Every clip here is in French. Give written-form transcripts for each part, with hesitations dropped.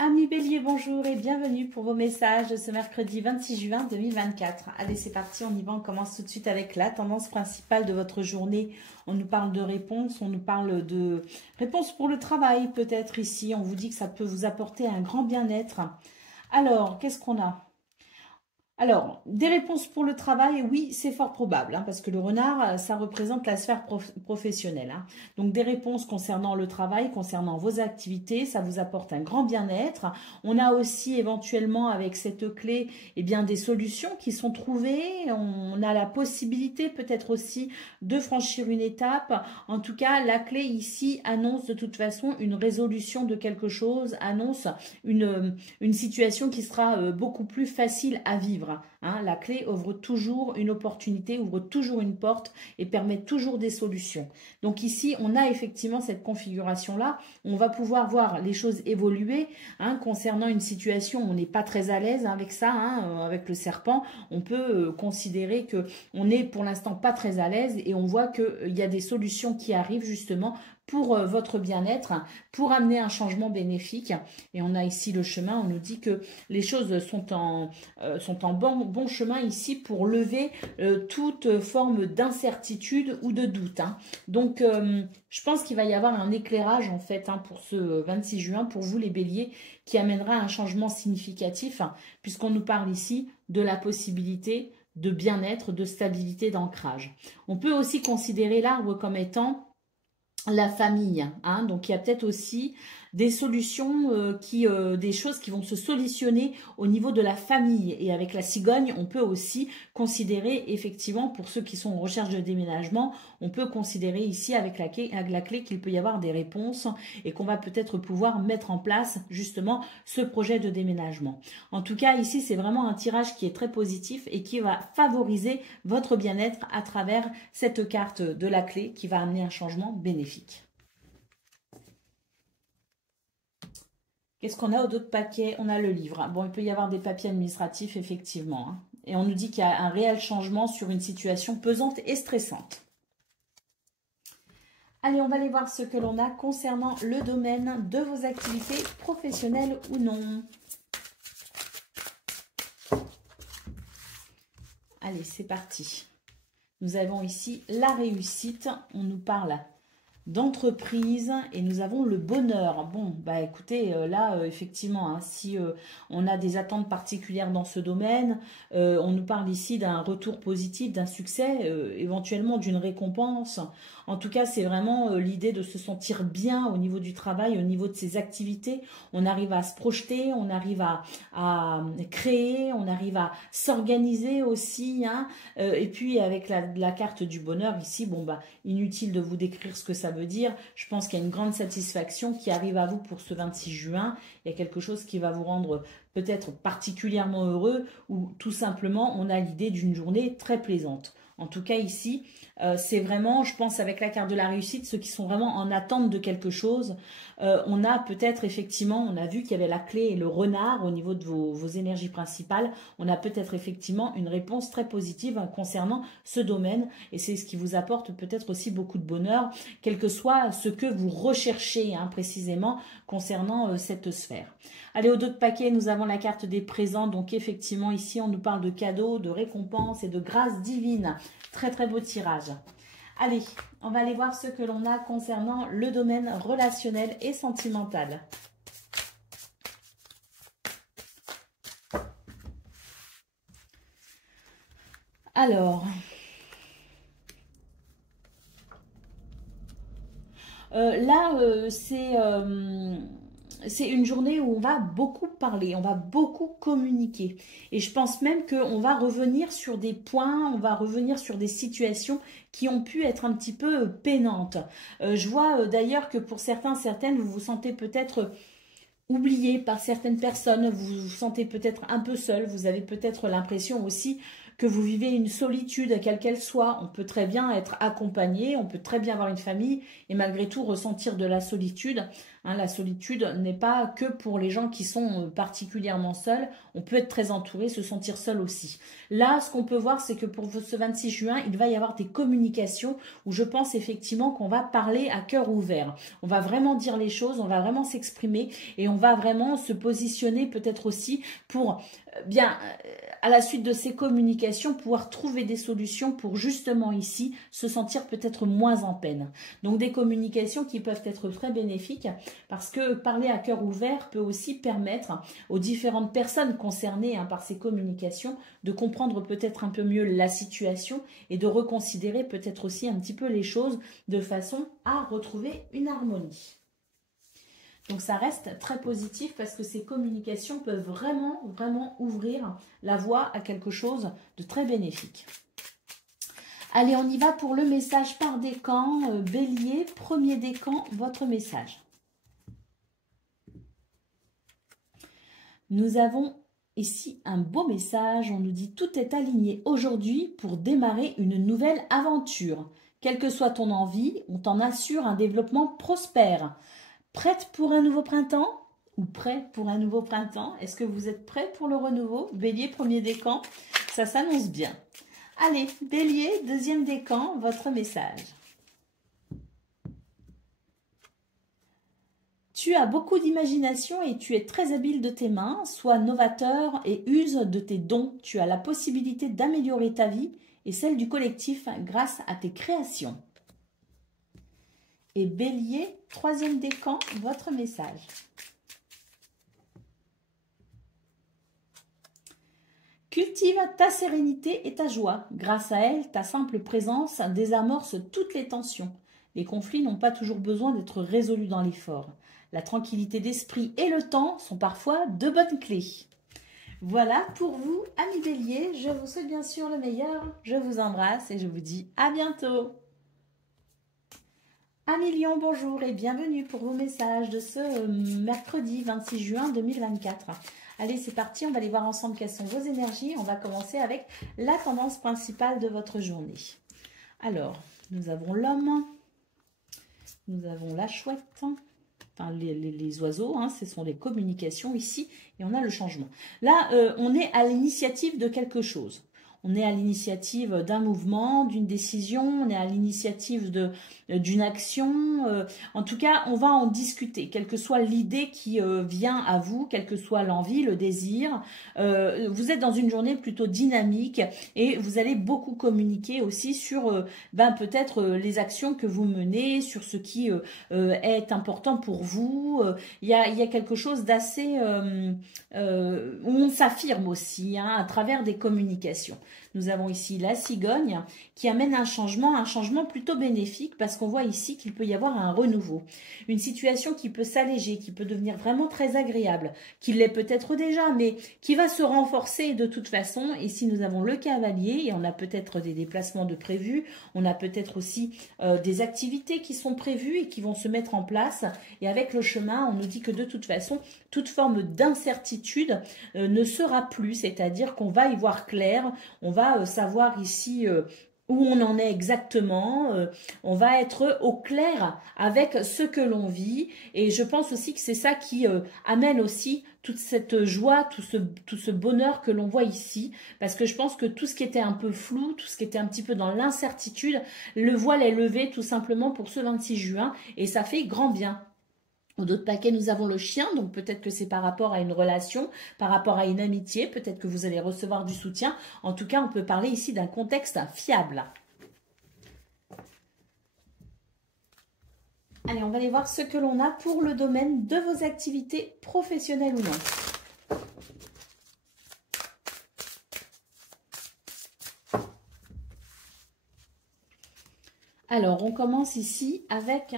Amis Bélier, bonjour et bienvenue pour vos messages de ce mercredi 26 juin 2024. Allez, c'est parti, on y va, on commence tout de suite avec la tendance principale de votre journée. On nous parle de réponses, on nous parle de réponses pour le travail peut-être ici. On vous dit que ça peut vous apporter un grand bien-être. Alors, qu'est-ce qu'on a ? Alors, des réponses pour le travail, oui, c'est fort probable, parce que le renard, ça représente la sphère professionnelle. Donc, des réponses concernant le travail, concernant vos activités, ça vous apporte un grand bien-être. On a aussi éventuellement avec cette clé, eh bien, des solutions qui sont trouvées. On a la possibilité peut-être aussi de franchir une étape. En tout cas, la clé ici annonce de toute façon une résolution de quelque chose, annonce une situation qui sera beaucoup plus facile à vivre. La clé ouvre toujours une opportunité, ouvre toujours une porte et permet toujours des solutions. Donc ici, on a effectivement cette configuration-là. On va pouvoir voir les choses évoluer concernant une situation où on n'est pas très à l'aise avec ça, avec le serpent. On peut considérer qu'on n'est pour l'instant pas très à l'aise et on voit qu'il y a des solutions qui arrivent justement pour votre bien-être, pour amener un changement bénéfique. Et on a ici le chemin, on nous dit que les choses sont en bon chemin ici pour lever toute forme d'incertitude ou de doute. Donc, je pense qu'il va y avoir un éclairage en fait pour ce 26 juin, pour vous les béliers, qui amènera un changement significatif, puisqu'on nous parle ici de la possibilité de bien-être, de stabilité, d'ancrage. On peut aussi considérer l'arbre comme étant la famille, donc il y a peut-être aussi des solutions, des choses qui vont se solutionner au niveau de la famille. Et avec la cigogne, on peut aussi considérer effectivement, pour ceux qui sont en recherche de déménagement, on peut considérer ici avec la clé qu'il peut y avoir des réponses et qu'on va peut-être pouvoir mettre en place justement ce projet de déménagement. En tout cas, ici, c'est vraiment un tirage qui est très positif et qui va favoriser votre bien-être à travers cette carte de la clé qui va amener un changement bénéfique. Qu'est-ce qu'on a au d'autres paquets? On a le livre. Bon, il peut y avoir des papiers administratifs, effectivement. Et on nous dit qu'il y a un réel changement sur une situation pesante et stressante. Allez, on va aller voir ce que l'on a concernant le domaine de vos activités professionnelles ou non. Allez, c'est parti. Nous avons ici la réussite. On nous parle d'entreprise et nous avons le bonheur. Bon, bah écoutez, là, effectivement, si on a des attentes particulières dans ce domaine, on nous parle ici d'un retour positif, d'un succès, éventuellement d'une récompense. En tout cas, c'est vraiment l'idée de se sentir bien au niveau du travail, au niveau de ses activités. On arrive à se projeter, on arrive à créer, on arrive à s'organiser aussi. Et puis, avec la carte du bonheur ici, bon, bah, inutile de vous décrire ce que ça veut dire. Je pense qu'il y a une grande satisfaction qui arrive à vous pour ce 26 juin. Il y a quelque chose qui va vous rendre peut-être particulièrement heureux ou tout simplement, on a l'idée d'une journée très plaisante. En tout cas, ici, c'est vraiment, je pense, avec la carte de la réussite, ceux qui sont vraiment en attente de quelque chose. On a peut-être, effectivement, on a vu qu'il y avait la clé et le renard au niveau de vos énergies principales. On a peut-être, effectivement, une réponse très positive concernant ce domaine. Et c'est ce qui vous apporte peut-être aussi beaucoup de bonheur, quel que soit ce que vous recherchez précisément concernant cette sphère. Allez, au dos de paquet, nous avons la carte des présents. Donc, effectivement, ici, on nous parle de cadeaux, de récompenses et de grâce divine. Très, très beau tirage. Allez, on va aller voir ce que l'on a concernant le domaine relationnel et sentimental. Alors, là, c'est une journée où on va beaucoup parler, on va beaucoup communiquer. Et je pense même qu'on va revenir sur des points, on va revenir sur des situations qui ont pu être un petit peu peinantes. Je vois d'ailleurs que pour certaines, vous vous sentez peut-être oublié par certaines personnes, vous vous sentez peut-être un peu seul, vous avez peut-être l'impression aussi que vous vivez une solitude, quelle qu'elle soit. On peut très bien être accompagné, on peut très bien avoir une famille et malgré tout ressentir de la solitude. Hein, la solitude n'est pas que pour les gens qui sont particulièrement seuls. On peut être très entouré, se sentir seul aussi. Là, ce qu'on peut voir, c'est que pour ce 26 juin, il va y avoir des communications où je pense effectivement qu'on va parler à cœur ouvert. On va vraiment dire les choses, on va vraiment s'exprimer et on va vraiment se positionner peut-être aussi pour bien, à la suite de ces communications, pouvoir trouver des solutions pour justement ici se sentir peut-être moins en peine. Donc des communications qui peuvent être très bénéfiques parce que parler à cœur ouvert peut aussi permettre aux différentes personnes concernées par ces communications de comprendre peut-être un peu mieux la situation et de reconsidérer peut-être aussi un petit peu les choses de façon à retrouver une harmonie. Donc ça reste très positif parce que ces communications peuvent vraiment, vraiment ouvrir la voie à quelque chose de très bénéfique. Allez, on y va pour le message par décan. Bélier, premier décan, votre message. Nous avons ici un beau message. On nous dit « Tout est aligné aujourd'hui pour démarrer une nouvelle aventure. Quelle que soit ton envie, on t'en assure un développement prospère. » Prête pour un nouveau printemps ou prêt pour un nouveau printemps? Est-ce que vous êtes prêt pour le renouveau? Bélier, premier décan, ça s'annonce bien. Allez, Bélier, deuxième décan, votre message. Tu as beaucoup d'imagination et tu es très habile de tes mains. Sois novateur et use de tes dons. Tu as la possibilité d'améliorer ta vie et celle du collectif grâce à tes créations. Et Bélier, troisième décan, votre message. Cultive ta sérénité et ta joie. Grâce à elle, ta simple présence désamorce toutes les tensions. Les conflits n'ont pas toujours besoin d'être résolus dans l'effort. La tranquillité d'esprit et le temps sont parfois de bonnes clés. Voilà pour vous, amis Bélier. Je vous souhaite bien sûr le meilleur. Je vous embrasse et je vous dis à bientôt. Amis Lion, bonjour et bienvenue pour vos messages de ce mercredi 26 juin 2024. Allez, c'est parti, on va aller voir ensemble quelles sont vos énergies. On va commencer avec la tendance principale de votre journée. Alors, nous avons l'homme, nous avons la chouette, enfin les oiseaux, ce sont les communications ici, et on a le changement. Là, on est à l'initiative de quelque chose. On est à l'initiative d'un mouvement, d'une décision, on est à l'initiative d'une action. En tout cas, on va en discuter, quelle que soit l'idée qui vient à vous, quelle que soit l'envie, le désir. Vous êtes dans une journée plutôt dynamique et vous allez beaucoup communiquer aussi sur peut-être les actions que vous menez, sur ce qui est important pour vous. Il y a quelque chose d'assez... où on s'affirme aussi à travers des communications. Nous avons ici la cigogne qui amène un changement plutôt bénéfique parce qu'on voit ici qu'il peut y avoir un renouveau. Une situation qui peut s'alléger, qui peut devenir vraiment très agréable, qui l'est peut-être déjà, mais qui va se renforcer de toute façon. Ici, nous avons le cavalier et on a peut-être des déplacements de prévus, on a peut-être aussi des activités qui sont prévues et qui vont se mettre en place. Et avec le chemin, on nous dit que de toute façon, toute forme d'incertitude ne sera plus, c'est-à-dire qu'on va y voir clair, on va savoir ici où on en est exactement, on va être au clair avec ce que l'on vit et je pense aussi que c'est ça qui amène aussi toute cette joie, tout ce bonheur que l'on voit ici parce que je pense que tout ce qui était un peu flou, tout ce qui était un petit peu dans l'incertitude, le voile est levé tout simplement pour ce 26 juin et ça fait grand bien. Au d'autres paquets, nous avons le chien, donc peut-être que c'est par rapport à une relation, par rapport à une amitié, peut-être que vous allez recevoir du soutien. En tout cas, on peut parler ici d'un contexte fiable. Allez, on va aller voir ce que l'on a pour le domaine de vos activités professionnelles ou non. Alors, on commence ici avec...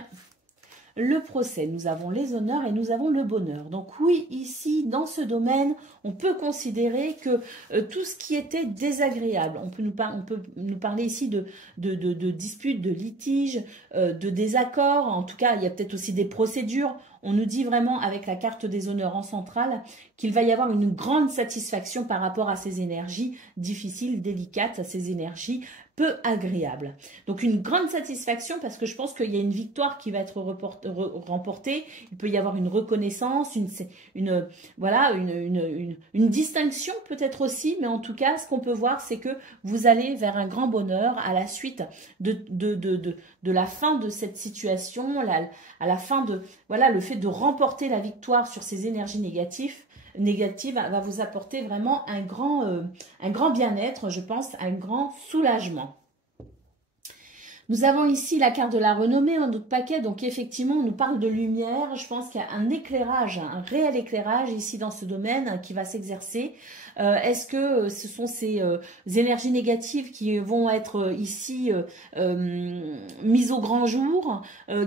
le procès, nous avons les honneurs et nous avons le bonheur. Donc oui, ici, dans ce domaine, on peut considérer que tout ce qui était désagréable, on peut nous parler ici de disputes, de litiges, de désaccords, en tout cas, il y a peut-être aussi des procédures. On nous dit vraiment, avec la carte des honneurs en centrale, qu'il va y avoir une grande satisfaction par rapport à ces énergies difficiles, délicates, à ces énergies peu agréable. Donc une grande satisfaction parce que je pense qu'il y a une victoire qui va être remportée. Il peut y avoir une reconnaissance, voilà, une distinction peut-être aussi, mais en tout cas, ce qu'on peut voir, c'est que vous allez vers un grand bonheur à la suite de la fin de cette situation, à la fin de, voilà, le fait de remporter la victoire sur ces énergies négatives va vous apporter vraiment un grand bien-être, je pense, un grand soulagement. Nous avons ici la carte de la renommée en notre paquet, donc effectivement on nous parle de lumière. Je pense qu'il y a un éclairage, un réel éclairage ici dans ce domaine qui va s'exercer. Est-ce que ce sont ces énergies négatives qui vont être ici mises au grand jour,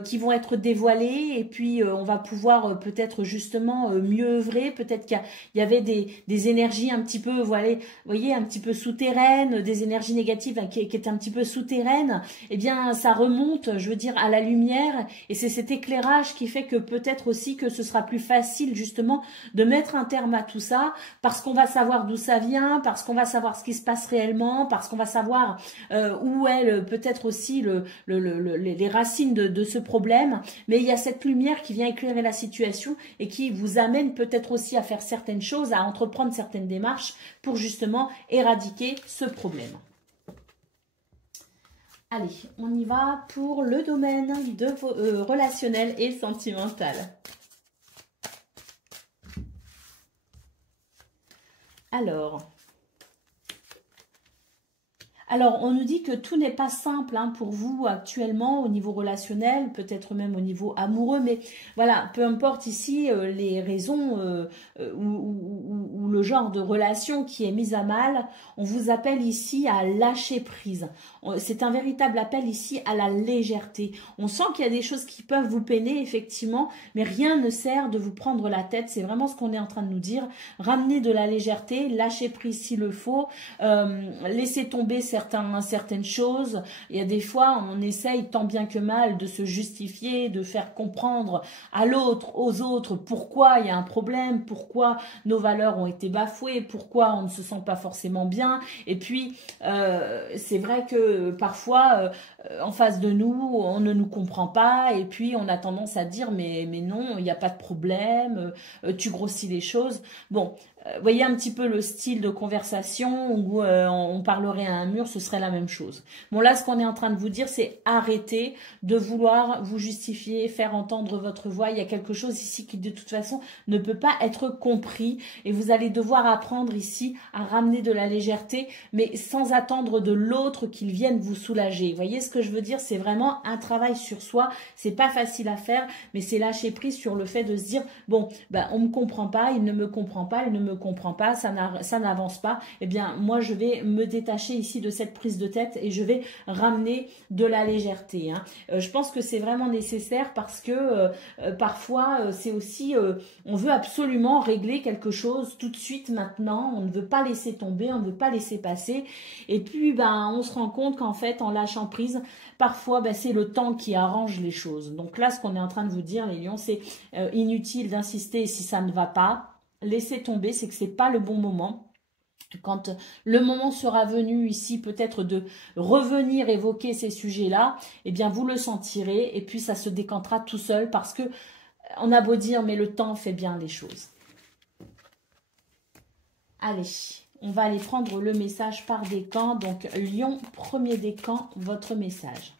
qui vont être dévoilées et puis on va pouvoir peut-être justement mieux œuvrer. Peut-être qu'il y avait des énergies un petit peu, voilà, vous voyez, un petit peu souterraines, des énergies négatives qui étaient un petit peu souterraines. Eh bien, ça remonte, je veux dire, à la lumière et c'est cet éclairage qui fait que peut-être aussi que ce sera plus facile justement de mettre un terme à tout ça parce qu'on va savoir d'où ça vient, parce qu'on va savoir ce qui se passe réellement, parce qu'on va savoir où est peut-être aussi les racines de ce problème. Mais il y a cette lumière qui vient éclairer la situation et qui vous amène peut-être aussi à faire certaines choses, à entreprendre certaines démarches pour justement éradiquer ce problème. Allez, on y va pour le domaine relationnel et sentimental. Alors, on nous dit que tout n'est pas simple pour vous actuellement au niveau relationnel, peut-être même au niveau amoureux, mais voilà, peu importe ici les raisons ou le genre de relation qui est mise à mal, on vous appelle ici à lâcher prise. C'est un véritable appel ici à la légèreté. On sent qu'il y a des choses qui peuvent vous peiner, effectivement, mais rien ne sert de vous prendre la tête. C'est vraiment ce qu'on est en train de nous dire. Ramenez de la légèreté, lâchez prise s'il le faut, laissez tomber certaines choses. Il y a des fois, on essaye tant bien que mal de se justifier, de faire comprendre à l'autre, aux autres, pourquoi il y a un problème, pourquoi nos valeurs ont été bafouées, pourquoi on ne se sent pas forcément bien. Et puis, c'est vrai que parfois, en face de nous, on ne nous comprend pas et puis on a tendance à dire mais non, il n'y a pas de problème, tu grossis les choses. Bon, voyez un petit peu le style de conversation où on parlerait à un mur, ce serait la même chose. Bon, là, ce qu'on est en train de vous dire, c'est arrêter de vouloir vous justifier, faire entendre votre voix. Il y a quelque chose ici qui, de toute façon, ne peut pas être compris et vous allez devoir apprendre ici à ramener de la légèreté, mais sans attendre de l'autre qu'il vienne vous soulager. Vous voyez ce que je veux dire? C'est vraiment un travail sur soi. C'est pas facile à faire, mais c'est lâcher prise sur le fait de se dire, bon, ben, on me comprend pas, il ne me comprend pas, il ne me comprend pas, ça n'avance pas. Eh bien, moi, je vais me détacher ici de cette prise de tête et je vais ramener de la légèreté. Je pense que c'est vraiment nécessaire parce que parfois, c'est aussi, on veut absolument régler quelque chose tout de suite maintenant. On ne veut pas laisser tomber, on ne veut pas laisser passer. Et puis, ben, on se rend compte qu'en fait, en lâchant prise, parfois, ben, c'est le temps qui arrange les choses. Donc là, ce qu'on est en train de vous dire, les lions, c'est inutile d'insister si ça ne va pas. Laissez tomber, c'est que c'est pas le bon moment. Quand le moment sera venu ici peut-être de revenir évoquer ces sujets-là, eh bien vous le sentirez et puis ça se décantera tout seul parce que on a beau dire mais le temps fait bien les choses. Allez, on va aller prendre le message par décan. Donc Lion, premier décan, votre message.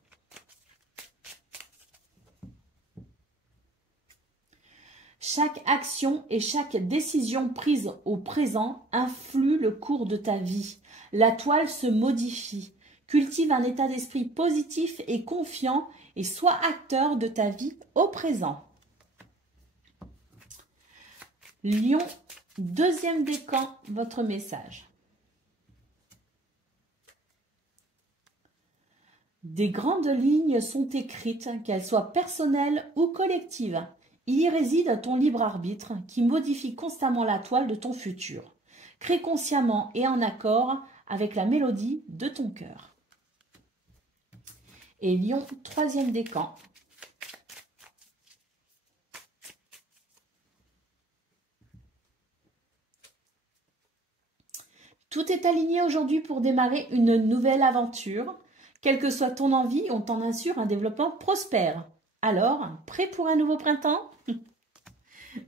Chaque action et chaque décision prise au présent influe le cours de ta vie. La toile se modifie. Cultive un état d'esprit positif et confiant et sois acteur de ta vie au présent. Lion, deuxième décan, votre message. Des grandes lignes sont écrites, qu'elles soient personnelles ou collectives. Il y réside ton libre arbitre qui modifie constamment la toile de ton futur. Crée consciemment et en accord avec la mélodie de ton cœur. Et Lion, troisième décan. Tout est aligné aujourd'hui pour démarrer une nouvelle aventure. Quelle que soit ton envie, on t'en assure un développement prospère. Alors, prêt pour un nouveau printemps?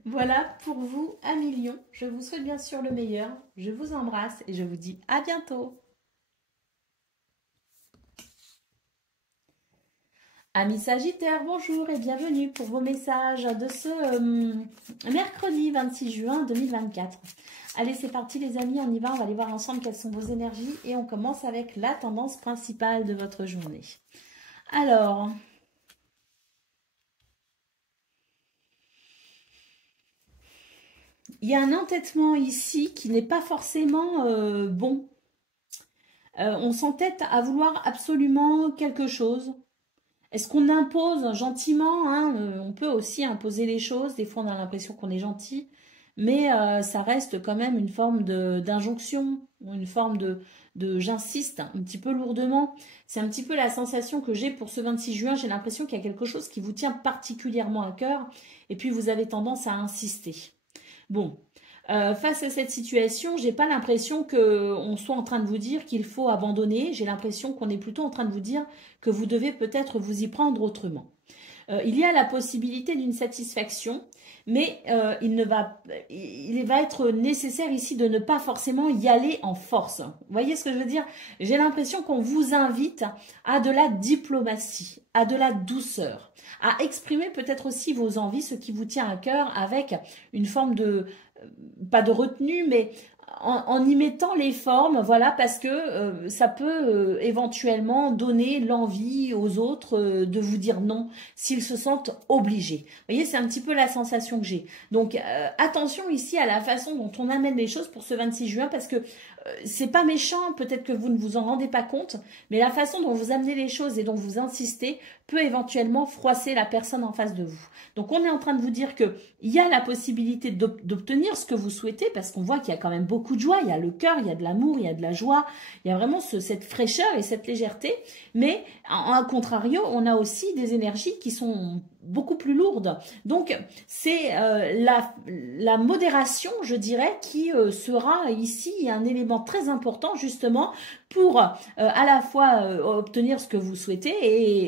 Voilà pour vous, 1 million. Je vous souhaite bien sûr le meilleur. Je vous embrasse et je vous dis à bientôt. Amis Sagittaires, bonjour et bienvenue pour vos messages de ce mercredi 26 juin 2024. Allez, c'est parti les amis, on y va, on va aller voir ensemble quelles sont vos énergies et on commence avec la tendance principale de votre journée. Alors, il y a un entêtement ici qui n'est pas forcément bon. On s'entête à vouloir absolument quelque chose. Est-ce qu'on impose gentiment, hein, on peut aussi imposer les choses. Des fois, on a l'impression qu'on est gentil. Mais ça reste quand même une forme d'injonction, une forme de j'insiste un petit peu lourdement. C'est un petit peu la sensation que j'ai pour ce 26 juin. J'ai l'impression qu'il y a quelque chose qui vous tient particulièrement à cœur. Et puis, vous avez tendance à insister. Bon. Face à cette situation, j'ai pas l'impression qu'on soit en train de vous dire qu'il faut abandonner. J'ai l'impression qu'on est plutôt en train de vous dire que vous devez peut-être vous y prendre autrement. Il y a la possibilité d'une satisfaction, mais il va être nécessaire ici de ne pas forcément y aller en force. Vous voyez ce que je veux dire? J'ai l'impression qu'on vous invite à de la diplomatie, à de la douceur, à exprimer peut-être aussi vos envies, ce qui vous tient à cœur, avec une forme de pas de retenue, mais en y mettant les formes, voilà, parce que ça peut éventuellement donner l'envie aux autres de vous dire non s'ils se sentent obligés. Vous voyez, c'est un petit peu la sensation que j'ai. Donc, attention ici à la façon dont on amène les choses pour ce 26 juin, parce que c'est pas méchant, peut-être que vous ne vous en rendez pas compte, mais la façon dont vous amenez les choses et dont vous insistez peut éventuellement froisser la personne en face de vous. Donc, on est en train de vous dire qu'il y a la possibilité d'obtenir ce que vous souhaitez, parce qu'on voit qu'il y a quand même beaucoup de joie, il y a le cœur, il y a de l'amour, il y a de la joie, il y a vraiment cette fraîcheur et cette légèreté, mais à contrario, on a aussi des énergies qui sont beaucoup plus lourdes. Donc, c'est la modération, je dirais, qui sera ici un élément très important, justement, pour à la fois obtenir ce que vous souhaitez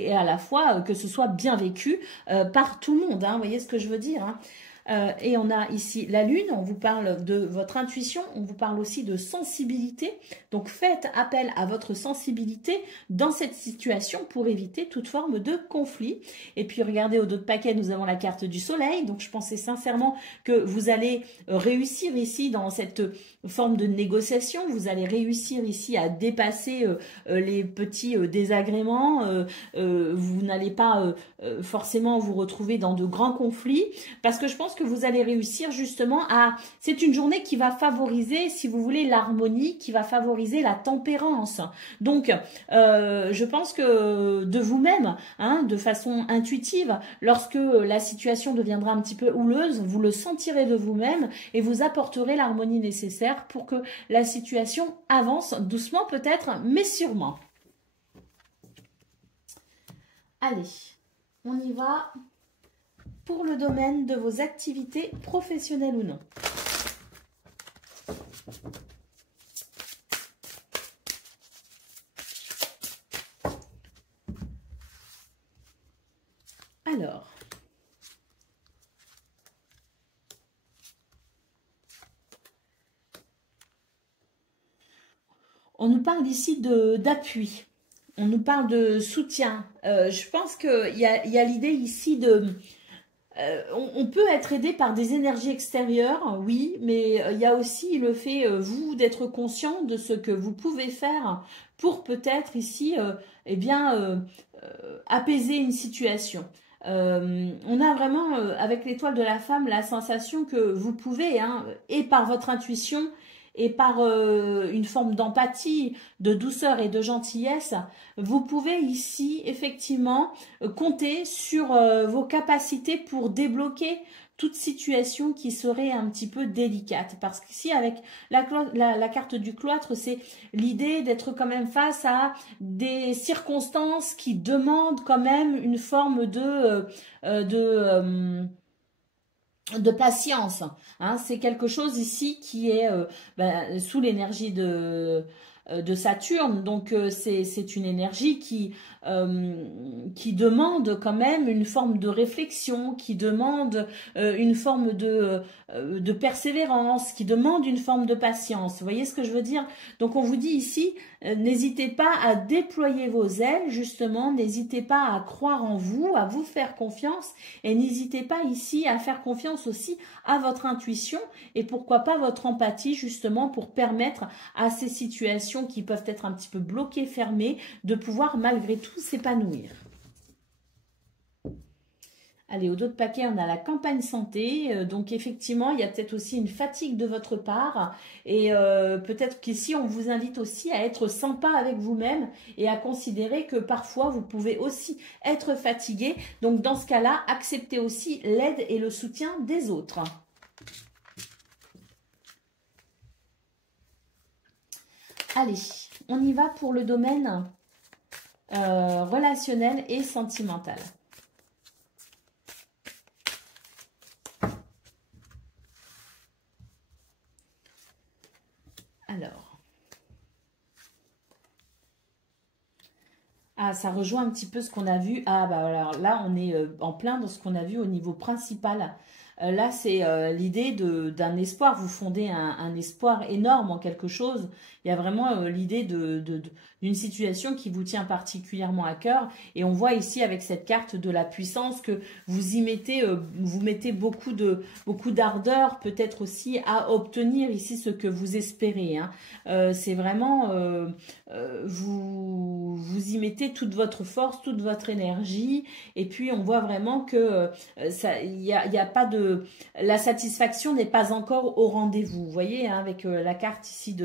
et à la fois que ce soit bien vécu par tout le monde. Hein, vous voyez ce que je veux dire, hein. Et on a ici la lune, on vous parle de votre intuition, on vous parle aussi de sensibilité. Donc faites appel à votre sensibilité dans cette situation pour éviter toute forme de conflit. Et puis regardez au dos de paquet, nous avons la carte du soleil. Donc je pensais sincèrement que vous allez réussir ici dans cette forme de négociation. Vous allez réussir ici à dépasser les petits désagréments. Vous n'allez pas forcément vous retrouver dans de grands conflits, parce que je pense que vous allez réussir justement à... C'est une journée qui va favoriser, si vous voulez, l'harmonie, qui va favoriser la tempérance. Donc, je pense que de vous-même, hein, de façon intuitive, lorsque la situation deviendra un petit peu houleuse, vous le sentirez de vous-même et vous apporterez l'harmonie nécessaire pour que la situation avance doucement peut-être, mais sûrement. Allez, on y va pour le domaine de vos activités professionnelles ou non. Alors, on nous parle ici d'appui, on nous parle de soutien. Je pense qu'il y a l'idée ici de... on peut être aidé par des énergies extérieures, oui, mais il y a aussi le fait, vous, d'être conscient de ce que vous pouvez faire pour peut-être ici, eh bien, apaiser une situation. On a vraiment, avec l'étoile de la femme, la sensation que vous pouvez, hein, et par votre intuition, et par une forme d'empathie, de douceur et de gentillesse, vous pouvez ici effectivement compter sur vos capacités pour débloquer toute situation qui serait un petit peu délicate. Parce qu'ici, avec la carte du cloître, c'est l'idée d'être quand même face à des circonstances qui demandent quand même une forme de patience. Hein. C'est quelque chose ici qui est sous l'énergie de Saturne. Donc, c'est une énergie qui demande quand même une forme de réflexion, qui demande une forme de persévérance, qui demande une forme de patience. Vous voyez ce que je veux dire? Donc, on vous dit ici, n'hésitez pas à déployer vos ailes, justement, n'hésitez pas à croire en vous, à vous faire confiance, et n'hésitez pas ici à faire confiance aussi à votre intuition, et pourquoi pas votre empathie, justement, pour permettre à ces situations qui peuvent être un petit peu bloquées, fermées, de pouvoir malgré tout s'épanouir. Allez, au dos de paquet, on a la campagne santé. Donc, effectivement, il y a peut-être aussi une fatigue de votre part. Et peut-être qu'ici, on vous invite aussi à être sympa avec vous-même et à considérer que parfois, vous pouvez aussi être fatigué. Donc, dans ce cas-là, acceptez aussi l'aide et le soutien des autres. Allez, on y va pour le domaine relationnel et sentimental. Alors, ça rejoint un petit peu ce qu'on a vu. Ah, bah alors là, on est en plein dans ce qu'on a vu au niveau principal. Là, c'est l'idée d'un espoir. Vous fondez un espoir énorme en quelque chose. Il y a vraiment l'idée d'une situation qui vous tient particulièrement à cœur. Et on voit ici avec cette carte de la puissance que vous y mettez, vous mettez beaucoup d'ardeur, peut-être aussi à obtenir ici ce que vous espérez. Hein. C'est vraiment, vous y mettez toute votre force, toute votre énergie. Et puis, on voit vraiment que il y a pas de... La satisfaction n'est pas encore au rendez-vous. Vous voyez, hein, avec la carte ici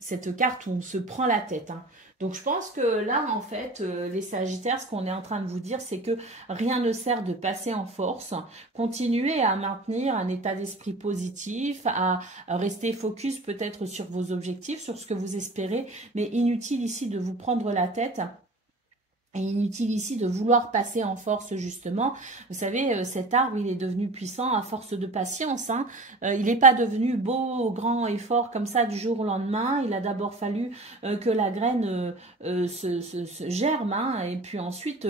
cette carte où on se prend la tête. Hein. Donc, je pense que là, en fait, les Sagittaires, ce qu'on est en train de vous dire, c'est que rien ne sert de passer en force. Continuez à maintenir un état d'esprit positif, à rester focus peut-être sur vos objectifs, sur ce que vous espérez, mais inutile ici de vous prendre la tête. Et inutile ici de vouloir passer en force, justement. Vous savez, cet arbre, il est devenu puissant à force de patience. Hein. Il n'est pas devenu beau, grand et fort comme ça du jour au lendemain. Il a d'abord fallu que la graine se germe, hein, et puis ensuite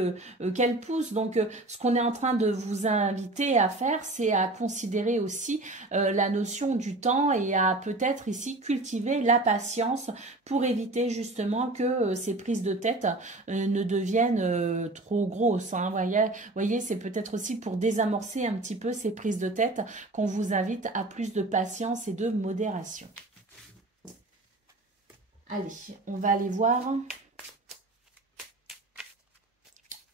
qu'elle pousse. Donc, ce qu'on est en train de vous inviter à faire, c'est à considérer aussi la notion du temps et à peut-être ici cultiver la patience pour éviter justement que ces prises de tête ne deviennent trop grosses. Hein. Voyez, c'est peut-être aussi pour désamorcer un petit peu ces prises de tête qu'on vous invite à plus de patience et de modération. Allez, on va aller voir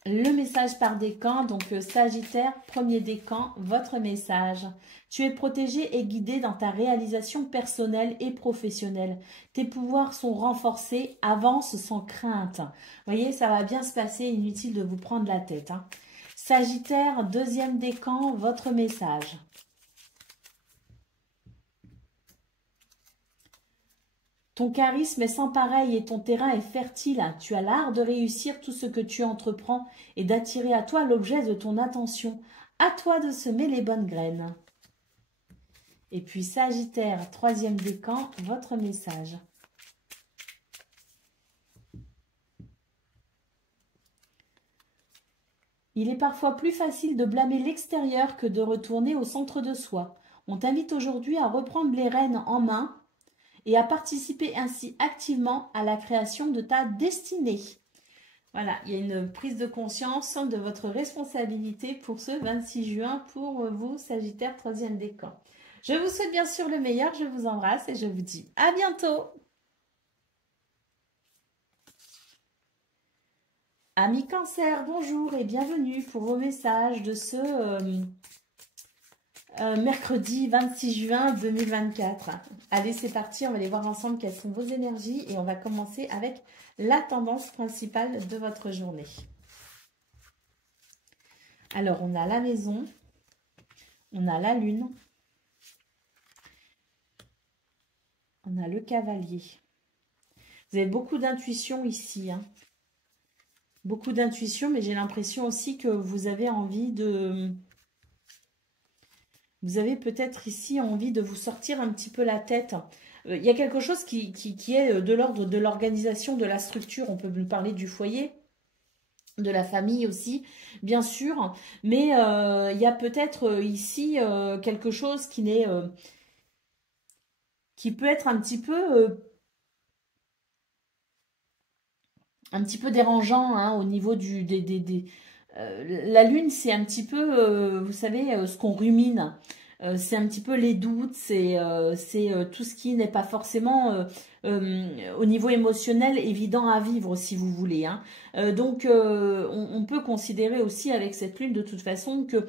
le message par décan. Donc, Sagittaire, premier décan, votre message. Tu es protégé et guidé dans ta réalisation personnelle et professionnelle. Tes pouvoirs sont renforcés, avance sans crainte. Vous voyez, ça va bien se passer, inutile de vous prendre la tête. Hein. Sagittaire, deuxième décan, votre message. Ton charisme est sans pareil et ton terrain est fertile. Tu as l'art de réussir tout ce que tu entreprends et d'attirer à toi l'objet de ton attention. À toi de semer les bonnes graines. Et puis Sagittaire, troisième décan, votre message. Il est parfois plus facile de blâmer l'extérieur que de retourner au centre de soi. On t'invite aujourd'hui à reprendre les rênes en main et à participer ainsi activement à la création de ta destinée. Voilà, il y a une prise de conscience de votre responsabilité pour ce 26 juin pour vous, Sagittaire, troisième décan. Je vous souhaite bien sûr le meilleur, je vous embrasse et je vous dis à bientôt. Amis Cancer, bonjour et bienvenue pour vos messages de ce mercredi 26 juin 2024. Allez, c'est parti, on va aller voir ensemble quelles sont vos énergies et on va commencer avec la tendance principale de votre journée. Alors, on a la maison, on a la lune, on a le cavalier. Vous avez beaucoup d'intuition ici, hein. Beaucoup d'intuition, mais j'ai l'impression aussi que vous avez envie de Vous avez peut-être ici envie de vous sortir un petit peu la tête. Il y a quelque chose qui est de l'ordre de l'organisation, de la structure. On peut nous parler du foyer, de la famille aussi, bien sûr. Mais il y a peut-être ici quelque chose qui peut être un petit peu dérangeant hein, au niveau la lune, c'est un petit peu, vous savez, ce qu'on rumine. C'est un petit peu les doutes, c'est tout ce qui n'est pas forcément au niveau émotionnel évident à vivre, si vous voulez. Hein. Donc, on peut considérer aussi avec cette lune de toute façon que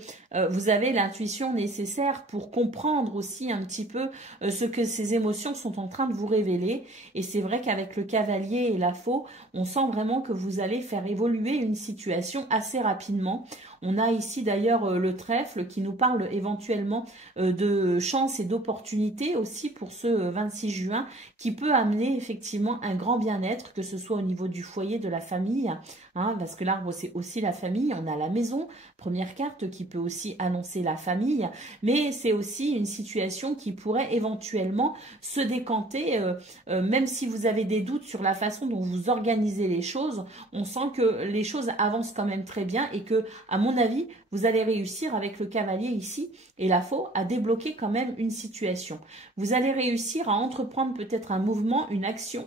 vous avez l'intuition nécessaire pour comprendre aussi un petit peu ce que ces émotions sont en train de vous révéler. Et c'est vrai qu'avec le cavalier et la faux, on sent vraiment que vous allez faire évoluer une situation assez rapidement. On a ici d'ailleurs le trèfle qui nous parle éventuellement de chance et d'opportunités aussi pour ce 26 juin qui peut amener effectivement un grand bien-être, que ce soit au niveau du foyer, de la famille, hein, parce que l'arbre c'est aussi la famille. On a la maison, première carte qui peut aussi annoncer la famille, mais c'est aussi une situation qui pourrait éventuellement se décanter, même si vous avez des doutes sur la façon dont vous organisez les choses, on sent que les choses avancent quand même très bien et que, à mon avis, vous allez réussir avec le cavalier ici et la faux à débloquer quand même une situation. Vous allez réussir à entreprendre peut-être un mouvement, une action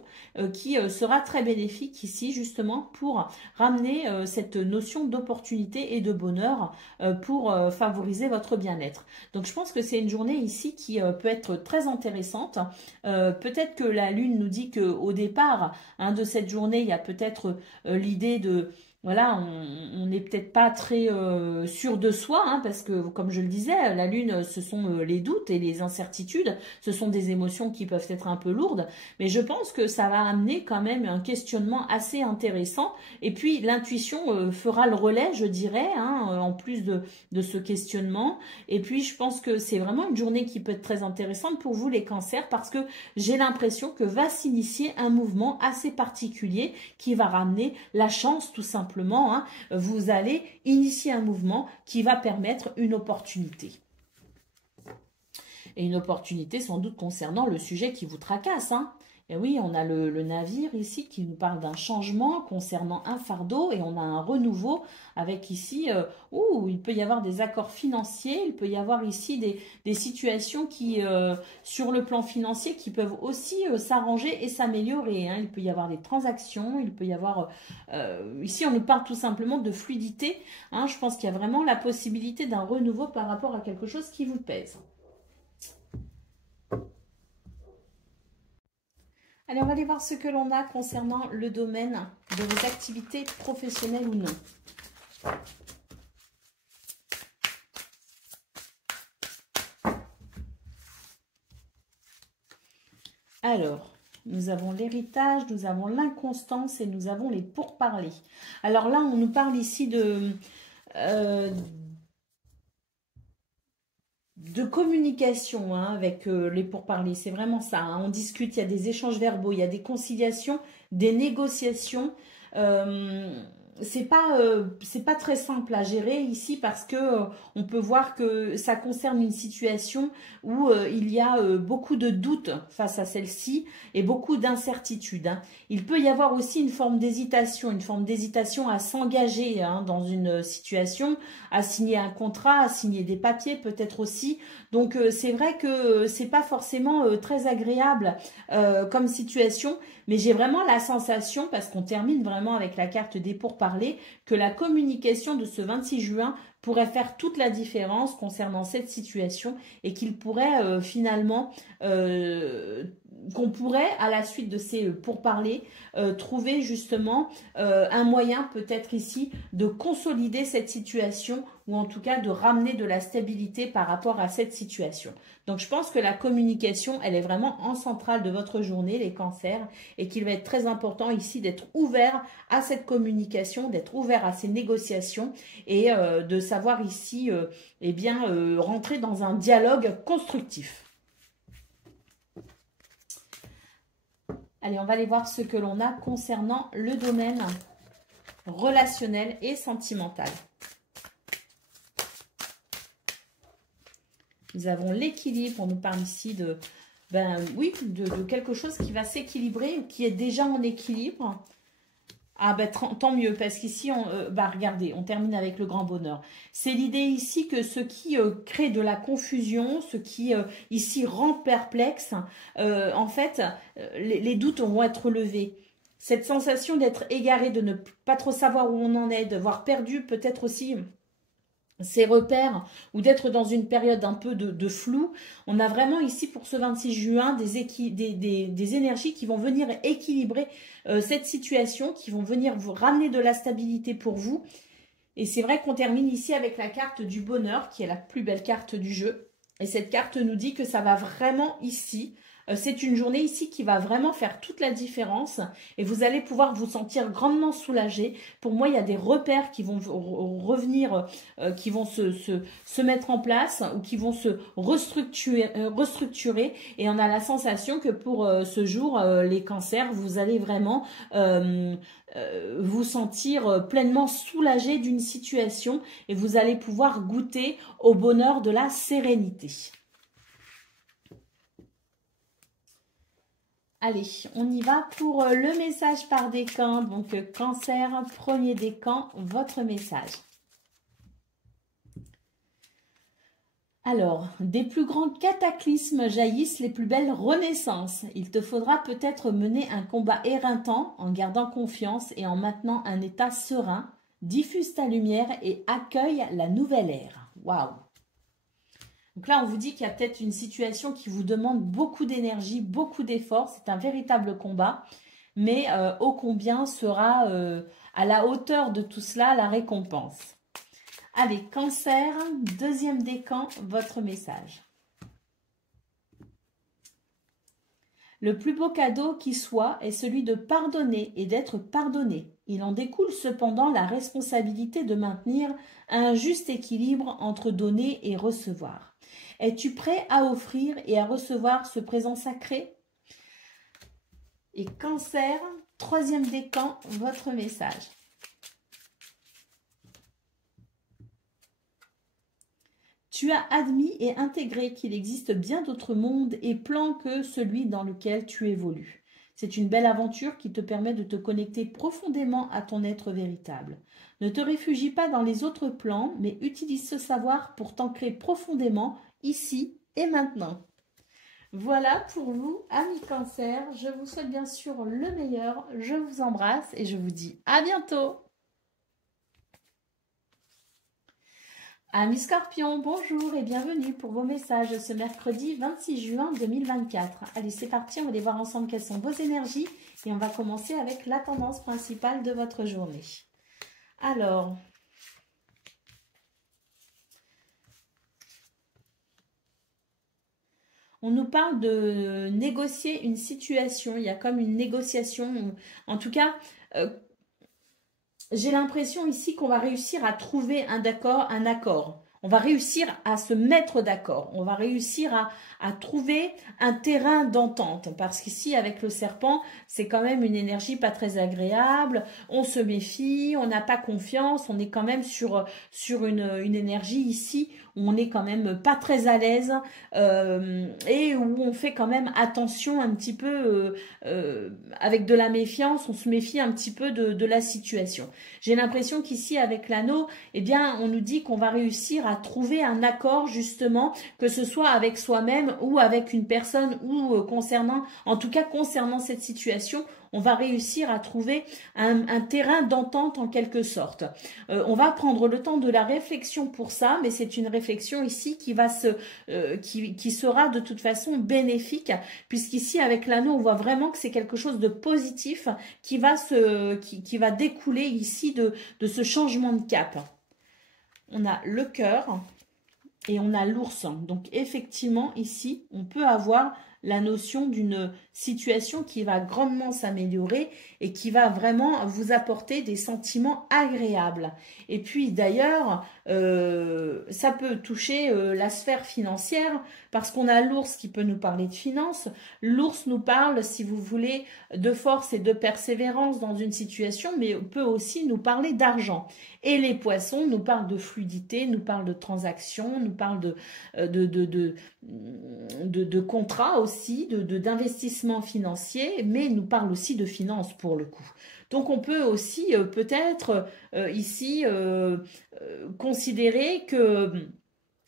qui sera très bénéfique ici justement pour ramener cette notion d'opportunité et de bonheur pour favoriser votre bien-être. Donc je pense que c'est une journée ici qui peut être très intéressante. Peut-être que la lune nous dit qu'au départ hein, de cette journée, il y a peut-être l'idée de voilà, on n'est peut-être pas très sûr de soi, hein, parce que, comme je le disais, la lune, ce sont les doutes et les incertitudes, ce sont des émotions qui peuvent être un peu lourdes, mais je pense que ça va amener quand même un questionnement assez intéressant, et puis l'intuition fera le relais, je dirais, hein, en plus de ce questionnement, et puis je pense que c'est vraiment une journée qui peut être très intéressante pour vous les cancers, parce que j'ai l'impression que va s'initier un mouvement assez particulier qui va ramener la chance tout simplement. Hein, vous allez initier un mouvement qui va permettre une opportunité. Et une opportunité sans doute concernant le sujet qui vous tracasse. Hein. Et oui, on a le navire ici qui nous parle d'un changement concernant un fardeau et on a un renouveau avec ici, il peut y avoir des accords financiers, il peut y avoir ici des situations qui, sur le plan financier, qui peuvent aussi s'arranger et s'améliorer. Hein. Il peut y avoir des transactions, il peut y avoir, ici on nous parle tout simplement de fluidité. Hein. Je pense qu'il y a vraiment la possibilité d'un renouveau par rapport à quelque chose qui vous pèse. Allez, on va aller voir ce que l'on a concernant le domaine de vos activités professionnelles ou non. Alors, nous avons l'héritage, nous avons l'inconstance et nous avons les pourparlers. Alors là, on nous parle ici de communication hein, avec les pourparlers. C'est vraiment ça. Hein. On discute, il y a des échanges verbaux, il y a des conciliations, des négociations. C'est pas très simple à gérer ici parce que on peut voir que ça concerne une situation où il y a beaucoup de doutes face à celle-ci et beaucoup d'incertitudes. Hein. Il peut y avoir aussi une forme d'hésitation à s'engager hein, dans une situation, à signer un contrat, à signer des papiers peut-être aussi. Donc c'est vrai que c'est pas forcément très agréable comme situation, mais j'ai vraiment la sensation, parce qu'on termine vraiment avec la carte des pourparlers, que la communication de ce 26 juin pourrait faire toute la différence concernant cette situation et qu'il pourrait finalement, qu'on pourrait à la suite de ces pourparlers trouver justement un moyen peut-être ici de consolider cette situation ou en tout cas de ramener de la stabilité par rapport à cette situation. Donc je pense que la communication, elle est vraiment en centrale de votre journée, les cancers, et qu'il va être très important ici d'être ouvert à cette communication, d'être ouvert à ces négociations et de savoir ici rentrer dans un dialogue constructif. Allez, on va aller voir ce que l'on a concernant le domaine relationnel et sentimental. Nous avons l'équilibre. On nous parle ici de, ben oui, de quelque chose qui va s'équilibrer ou qui est déjà en équilibre. Ah ben tant mieux, parce qu'ici, regardez, on termine avec le grand bonheur. C'est l'idée ici que ce qui crée de la confusion, ce qui ici rend perplexe, en fait, les doutes vont être levés. Cette sensation d'être égaré, de ne pas trop savoir où on en est, de voir perdu peut-être aussi ses repères ou d'être dans une période un peu de flou, on a vraiment ici pour ce 26 juin des énergies qui vont venir équilibrer cette situation, qui vont venir vous ramener de la stabilité pour vous. Et c'est vrai qu'on termine ici avec la carte du bonheur, qui est la plus belle carte du jeu. Et cette carte nous dit que ça va vraiment ici. C'est une journée ici qui va vraiment faire toute la différence et vous allez pouvoir vous sentir grandement soulagé. Pour moi, il y a des repères qui vont revenir, qui vont se mettre en place ou qui vont se restructurer. Et on a la sensation que pour ce jour, les cancers, vous allez vraiment vous sentir pleinement soulagé d'une situation et vous allez pouvoir goûter au bonheur de la sérénité. Allez, on y va pour le message par décan. Donc, Cancer, premier décan, votre message. Alors, des plus grands cataclysmes jaillissent les plus belles renaissances. Il te faudra peut-être mener un combat éreintant en gardant confiance et en maintenant un état serein. Diffuse ta lumière et accueille la nouvelle ère. Waouh! Donc là, on vous dit qu'il y a peut-être une situation qui vous demande beaucoup d'énergie, beaucoup d'efforts. C'est un véritable combat. Mais ô combien sera à la hauteur de tout cela la récompense. Allez, Cancer, deuxième décan, votre message. Le plus beau cadeau qui soit est celui de pardonner et d'être pardonné. Il en découle cependant la responsabilité de maintenir un juste équilibre entre donner et recevoir. Es-tu prêt à offrir et à recevoir ce présent sacré? Et Cancer, troisième décan, votre message. Tu as admis et intégré qu'il existe bien d'autres mondes et plans que celui dans lequel tu évolues. C'est une belle aventure qui te permet de te connecter profondément à ton être véritable. Ne te réfugie pas dans les autres plans, mais utilise ce savoir pour t'ancrer profondément ici et maintenant. Voilà pour vous, amis Cancer. Je vous souhaite bien sûr le meilleur. Je vous embrasse et je vous dis à bientôt. Amis Scorpions, bonjour et bienvenue pour vos messages ce mercredi 26 juin 2024. Allez, c'est parti, on va aller voir ensemble quelles sont vos énergies et on va commencer avec la tendance principale de votre journée. Alors, on nous parle de négocier une situation, il y a comme une négociation, en tout cas, j'ai l'impression ici qu'on va réussir à trouver un accord. On va réussir à se mettre d'accord. On va réussir à trouver un terrain d'entente. Parce qu'ici, avec le serpent, c'est quand même une énergie pas très agréable. On se méfie, on n'a pas confiance. On est quand même sur une énergie ici où on n'est quand même pas très à l'aise et où on fait quand même attention un petit peu avec de la méfiance. On se méfie un petit peu de la situation. J'ai l'impression qu'ici, avec l'anneau, eh bien, on nous dit qu'on va réussir à trouver un accord, justement, que ce soit avec soi-même ou avec une personne ou en tout cas, concernant cette situation, on va réussir à trouver un terrain d'entente en quelque sorte. On va prendre le temps de la réflexion pour ça, mais c'est une réflexion ici qui va qui sera de toute façon bénéfique, puisqu'ici avec l'anneau, on voit vraiment que c'est quelque chose de positif qui va découler ici de ce changement de cap. On a le cœur et on a l'ours. Donc effectivement, ici, on peut avoir la notion d'une situation qui va grandement s'améliorer et qui va vraiment vous apporter des sentiments agréables. Et puis d'ailleurs, ça peut toucher la sphère financière parce qu'on a l'ours qui peut nous parler de finances. L'ours nous parle, si vous voulez, de force et de persévérance dans une situation, mais peut aussi nous parler d'argent. Et les poissons nous parlent de fluidité, nous parlent de transactions, nous parlent de contrats aussi, d'investissements financiers, mais nous parlent aussi de finances pour le coup. Donc on peut aussi peut-être ici considérer que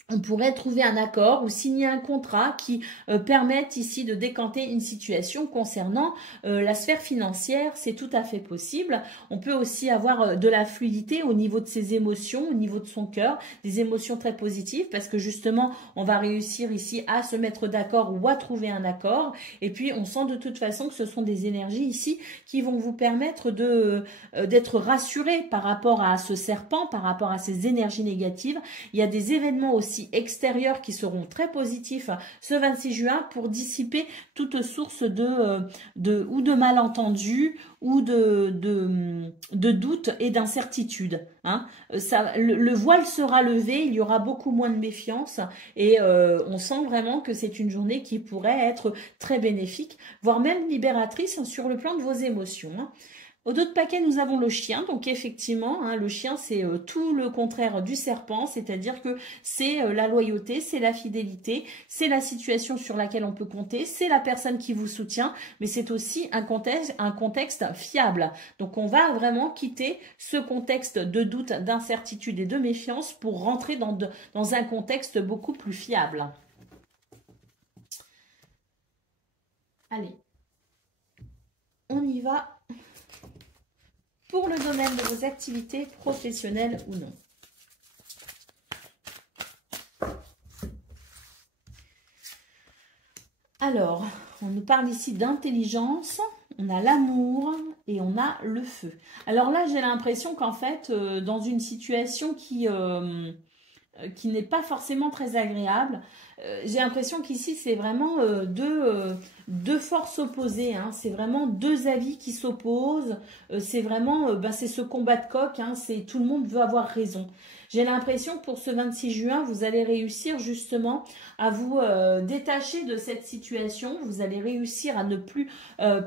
on pourrait trouver un accord ou signer un contrat qui permette ici de décanter une situation concernant la sphère financière. C'est tout à fait possible. On peut aussi avoir de la fluidité au niveau de ses émotions, au niveau de son cœur, des émotions très positives parce que justement, on va réussir ici à se mettre d'accord ou à trouver un accord. Et puis, on sent de toute façon que ce sont des énergies ici qui vont vous permettre d'être rassuré par rapport à ce serpent, par rapport à ces énergies négatives. Il y a des événements aussi extérieurs qui seront très positifs ce 26 juin pour dissiper toute source ou de malentendus ou de doutes et d'incertitudes. Hein. Le voile sera levé, il y aura beaucoup moins de méfiance et on sent vraiment que c'est une journée qui pourrait être très bénéfique, voire même libératrice sur le plan de vos émotions. Hein. Au dos de paquet, nous avons le chien. Donc effectivement, hein, le chien, c'est tout le contraire du serpent, c'est-à-dire que c'est la loyauté, c'est la fidélité, c'est la situation sur laquelle on peut compter, c'est la personne qui vous soutient, mais c'est aussi un contexte fiable. Donc on va vraiment quitter ce contexte de doute, d'incertitude et de méfiance pour rentrer dans un contexte beaucoup plus fiable. Allez, on y va. Pour le domaine de vos activités professionnelles ou non. Alors, on nous parle ici d'intelligence, on a l'amour et on a le feu. Alors là, j'ai l'impression qu'en fait, dans une situation qui n'est pas forcément très agréable, j'ai l'impression qu'ici, c'est vraiment deux forces opposées. Hein. C'est vraiment deux avis qui s'opposent. C'est vraiment c'est ce combat de coq. Hein. Tout le monde veut avoir raison. J'ai l'impression que pour ce 26 juin, vous allez réussir justement à vous détacher de cette situation. Vous allez réussir à ne plus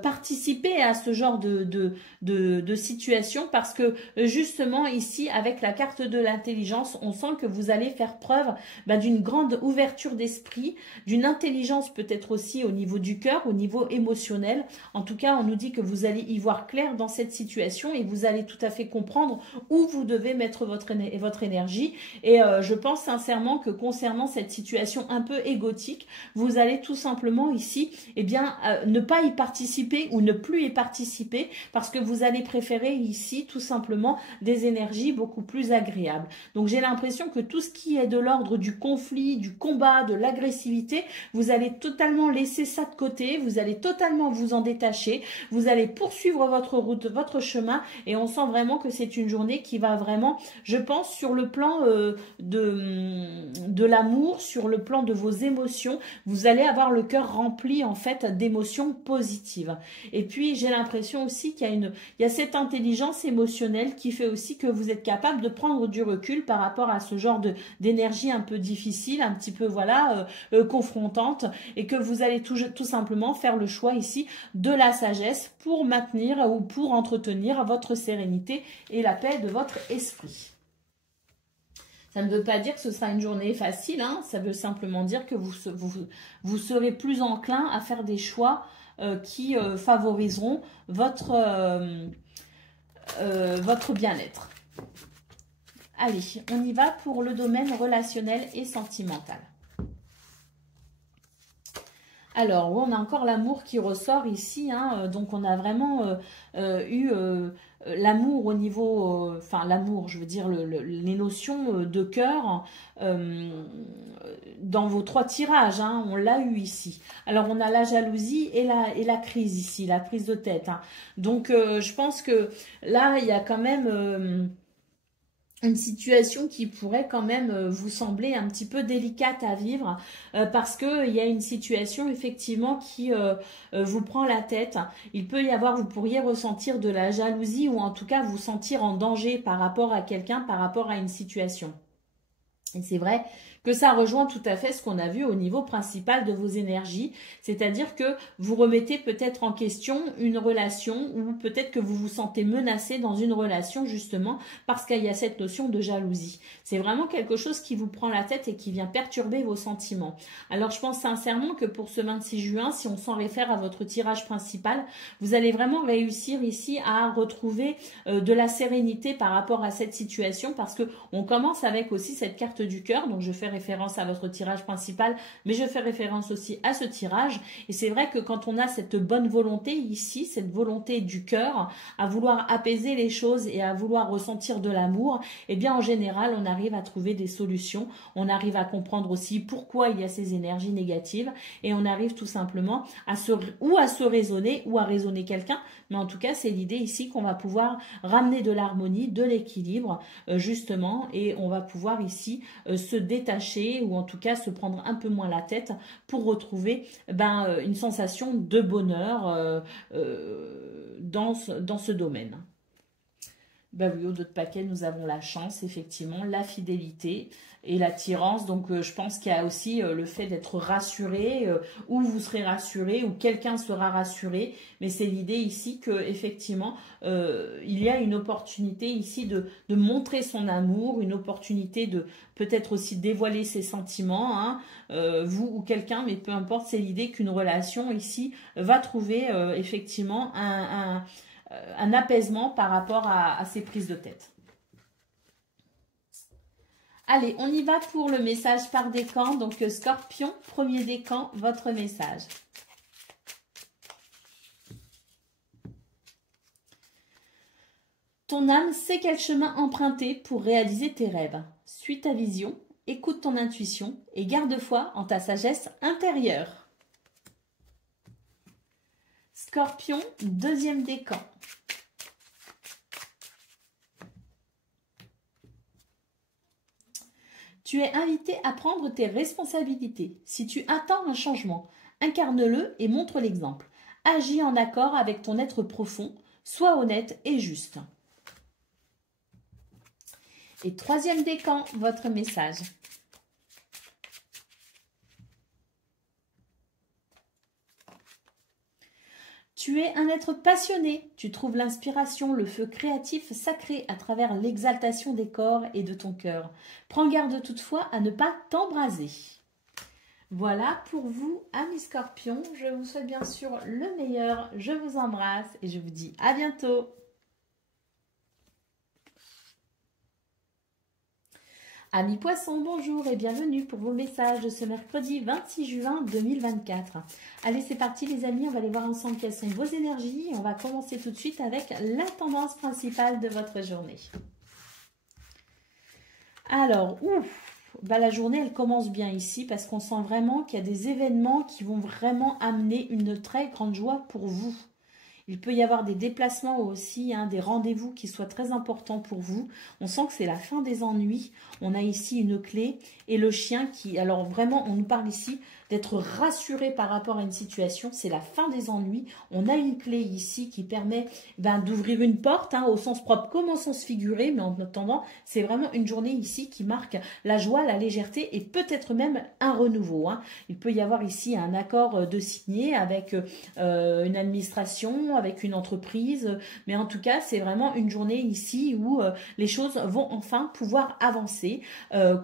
participer à ce genre de situation parce que justement ici, avec la carte de l'intelligence, on sent que vous allez faire preuve d'une grande ouverture d'esprit, d'une intelligence peut-être aussi au niveau du cœur, au niveau émotionnel. En tout cas, on nous dit que vous allez y voir clair dans cette situation et vous allez tout à fait comprendre où vous devez mettre votre énergie. Et je pense sincèrement que concernant cette situation un peu égotique, vous allez tout simplement ici ne pas y participer ou ne plus y participer parce que vous allez préférer ici tout simplement des énergies beaucoup plus agréables. Donc j'ai l'impression que tout ce qui est de l'ordre du conflit, du combat, de l'agressivité, vous allez totalement laisser ça de côté, vous allez totalement vous en détacher, vous allez poursuivre votre route, votre chemin et on sent vraiment que c'est une journée qui va vraiment, je pense, sur le plan de l'amour, sur le plan de vos émotions, vous allez avoir le cœur rempli en fait d'émotions positives. Et puis j'ai l'impression aussi qu'il y a cette intelligence émotionnelle qui fait aussi que vous êtes capable de prendre du recul par rapport à ce genre d'énergie un peu difficile, un petit peu confrontante, et que vous allez tout simplement faire le choix ici de la sagesse pour maintenir ou pour entretenir votre sérénité et la paix de votre esprit. Ça ne veut pas dire que ce sera une journée facile, hein. Ça veut simplement dire que vous serez plus enclin à faire des choix qui favoriseront votre bien-être. Allez, on y va pour le domaine relationnel et sentimental. Alors, oui, on a encore l'amour qui ressort ici. Hein, donc, on a vraiment eu l'amour au niveau... l'amour, je veux dire, les notions de cœur dans vos trois tirages. Hein, on l'a eu ici. Alors, on a la jalousie et la crise ici, la prise de tête. Hein. Donc, je pense que là, il y a quand même... une situation qui pourrait quand même vous sembler un petit peu délicate à vivre parce qu'il y a une situation effectivement qui vous prend la tête. Il peut y avoir, vous pourriez ressentir de la jalousie ou en tout cas vous sentir en danger par rapport à quelqu'un, par rapport à une situation. Et c'est vrai que ça rejoint tout à fait ce qu'on a vu au niveau principal de vos énergies, c'est-à-dire que vous remettez peut-être en question une relation ou peut-être que vous vous sentez menacé dans une relation justement parce qu'il y a cette notion de jalousie. C'est vraiment quelque chose qui vous prend la tête et qui vient perturber vos sentiments. Alors je pense sincèrement que pour ce 26 juin, si on s'en réfère à votre tirage principal, vous allez vraiment réussir ici à retrouver de la sérénité par rapport à cette situation parce que on commence avec aussi cette carte du cœur, donc je fais référence à votre tirage principal, mais je fais référence aussi à ce tirage. Et c'est vrai que quand on a cette bonne volonté ici, cette volonté du cœur, à vouloir apaiser les choses et à vouloir ressentir de l'amour, eh bien en général, on arrive à trouver des solutions. On arrive à comprendre aussi pourquoi il y a ces énergies négatives et on arrive tout simplement à se raisonner ou à raisonner quelqu'un. Mais en tout cas, c'est l'idée ici qu'on va pouvoir ramener de l'harmonie, de l'équilibre, justement, et on va pouvoir ici se détacher ou en tout cas se prendre un peu moins la tête pour retrouver une sensation de bonheur dans ce domaine. Ben oui, au dos de paquet, nous avons la chance, effectivement, la fidélité et l'attirance. Donc, je pense qu'il y a aussi le fait d'être rassuré, ou vous serez rassuré, ou quelqu'un sera rassuré. Mais c'est l'idée ici que, effectivement, il y a une opportunité ici de montrer son amour, une opportunité de peut-être aussi dévoiler ses sentiments, hein, vous ou quelqu'un, mais peu importe, c'est l'idée qu'une relation ici va trouver effectivement un apaisement par rapport à ces prises de tête. Allez, on y va pour le message par décan. Donc, Scorpion, premier décan, votre message. Ton âme sait quel chemin emprunter pour réaliser tes rêves. Suis ta vision, écoute ton intuition et garde foi en ta sagesse intérieure. Scorpion, deuxième décan. Tu es invité à prendre tes responsabilités. Si tu attends un changement, incarne-le et montre l'exemple. Agis en accord avec ton être profond, sois honnête et juste. Et troisième décan, votre message. Tu es un être passionné, tu trouves l'inspiration, le feu créatif sacré à travers l'exaltation des corps et de ton cœur. Prends garde toutefois à ne pas t'embraser. Voilà pour vous, amis Scorpions. Je vous souhaite bien sûr le meilleur. Je vous embrasse et je vous dis à bientôt. Amis Poissons, bonjour et bienvenue pour vos messages de ce mercredi 26 juin 2024. Allez, c'est parti les amis, on va aller voir ensemble quelles sont vos énergies. On va commencer tout de suite avec la tendance principale de votre journée. Alors, la journée, elle commence bien ici parce qu'on sent vraiment qu'il y a des événements qui vont vraiment amener une très grande joie pour vous. Il peut y avoir des déplacements aussi, hein, des rendez-vous qui soient très importants pour vous. On sent que c'est la fin des ennuis. On a ici une clé et le chien qui... Alors vraiment, on nous parle ici d'être rassuré par rapport à une situation. C'est la fin des ennuis. On a une clé ici qui permet d'ouvrir une porte, hein, au sens propre comme au sens figuré. Mais en attendant, c'est vraiment une journée ici qui marque la joie, la légèreté et peut-être même un renouveau, hein. Il peut y avoir ici un accord de signer avec une administration, avec une entreprise, mais en tout cas c'est vraiment une journée ici où les choses vont enfin pouvoir avancer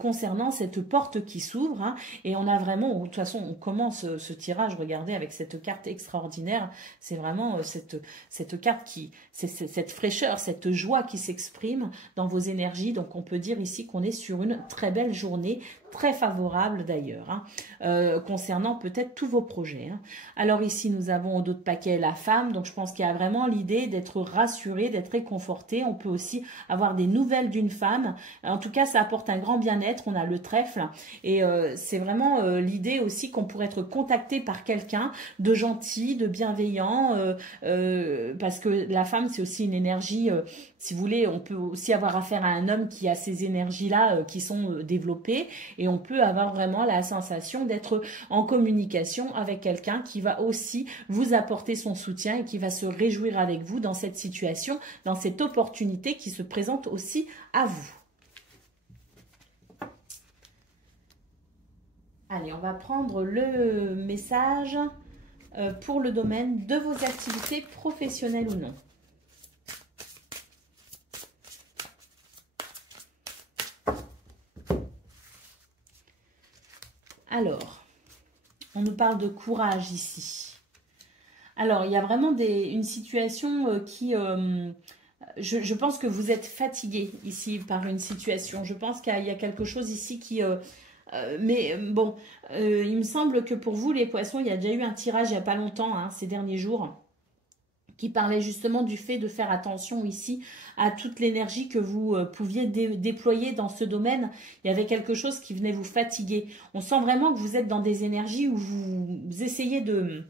concernant cette porte qui s'ouvre, hein, et on a vraiment, de toute façon on commence ce tirage, regardez, avec cette carte extraordinaire. C'est vraiment cette carte qui, c'est cette fraîcheur, cette joie qui s'exprime dans vos énergies. Donc on peut dire ici qu'on est sur une très belle journée, très favorable d'ailleurs, hein, concernant peut-être tous vos projets. Hein. Alors ici, nous avons d'autres paquets la femme, donc je pense qu'il y a vraiment l'idée d'être rassuré, d'être réconforté. On peut aussi avoir des nouvelles d'une femme. En tout cas, ça apporte un grand bien-être. On a le trèfle et c'est vraiment l'idée aussi qu'on pourrait être contacté par quelqu'un de gentil, de bienveillant, parce que la femme, c'est aussi une énergie, si vous voulez, on peut aussi avoir affaire à un homme qui a ces énergies-là qui sont développées et on peut avoir vraiment la sensation d'être en communication avec quelqu'un qui va aussi vous apporter son soutien et qui va se réjouir avec vous dans cette situation, dans cette opportunité qui se présente aussi à vous. Allez, on va prendre le message pour le domaine de vos activités professionnelles ou non. Alors, on nous parle de courage ici. Alors, il y a vraiment une situation qui... je pense que vous êtes fatigué ici par une situation. Je pense qu'il y a quelque chose ici qui... mais bon, il me semble que pour vous, les poissons, il y a déjà eu un tirage il n'y a pas longtemps, hein, ces derniers jours, qui parlait justement du fait de faire attention ici à toute l'énergie que vous pouviez déployer dans ce domaine. Il y avait quelque chose qui venait vous fatiguer. On sent vraiment que vous êtes dans des énergies où vous essayez de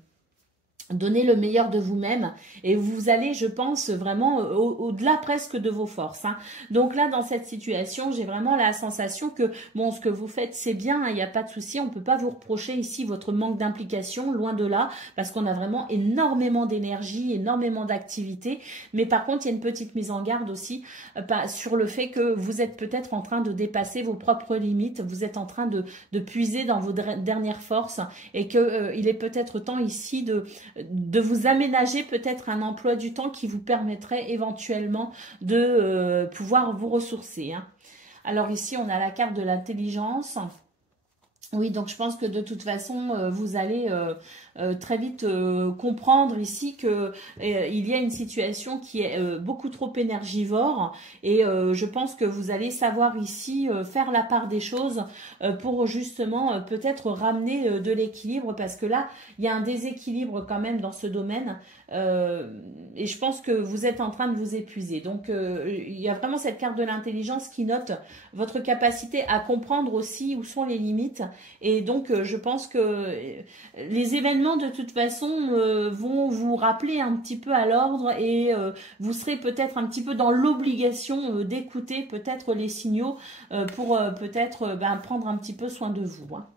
donner le meilleur de vous-même et vous allez, je pense, vraiment au-delà presque de vos forces. Hein. Donc là, dans cette situation, j'ai vraiment la sensation que, bon, ce que vous faites, c'est bien, il n'y a pas de souci, on ne peut pas vous reprocher ici votre manque d'implication, loin de là, parce qu'on a vraiment énormément d'énergie, énormément d'activité. Mais par contre, il y a une petite mise en garde aussi sur le fait que vous êtes peut-être en train de dépasser vos propres limites, vous êtes en train de puiser dans vos dernières forces et qu'il est peut-être temps ici de vous aménager peut-être un emploi du temps qui vous permettrait éventuellement de pouvoir vous ressourcer. Hein. Alors ici, on a la carte de l'intelligence. Oui, donc je pense que de toute façon, vous allez très vite comprendre ici que il y a une situation qui est beaucoup trop énergivore et je pense que vous allez savoir ici faire la part des choses pour justement peut-être ramener de l'équilibre parce que là, il y a un déséquilibre quand même dans ce domaine et je pense que vous êtes en train de vous épuiser. Donc, il y a vraiment cette carte de l'intelligence qui note votre capacité à comprendre aussi où sont les limites. Et donc, je pense que les événements, de toute façon, vont vous rappeler un petit peu à l'ordre et vous serez peut-être un petit peu dans l'obligation d'écouter peut-être les signaux pour peut-être prendre un petit peu soin de vous hein,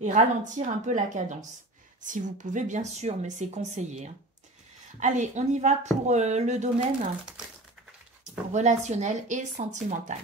et ralentir un peu la cadence. Si vous pouvez, bien sûr, mais c'est conseillé. Hein. Allez, on y va pour le domaine relationnel et sentimental.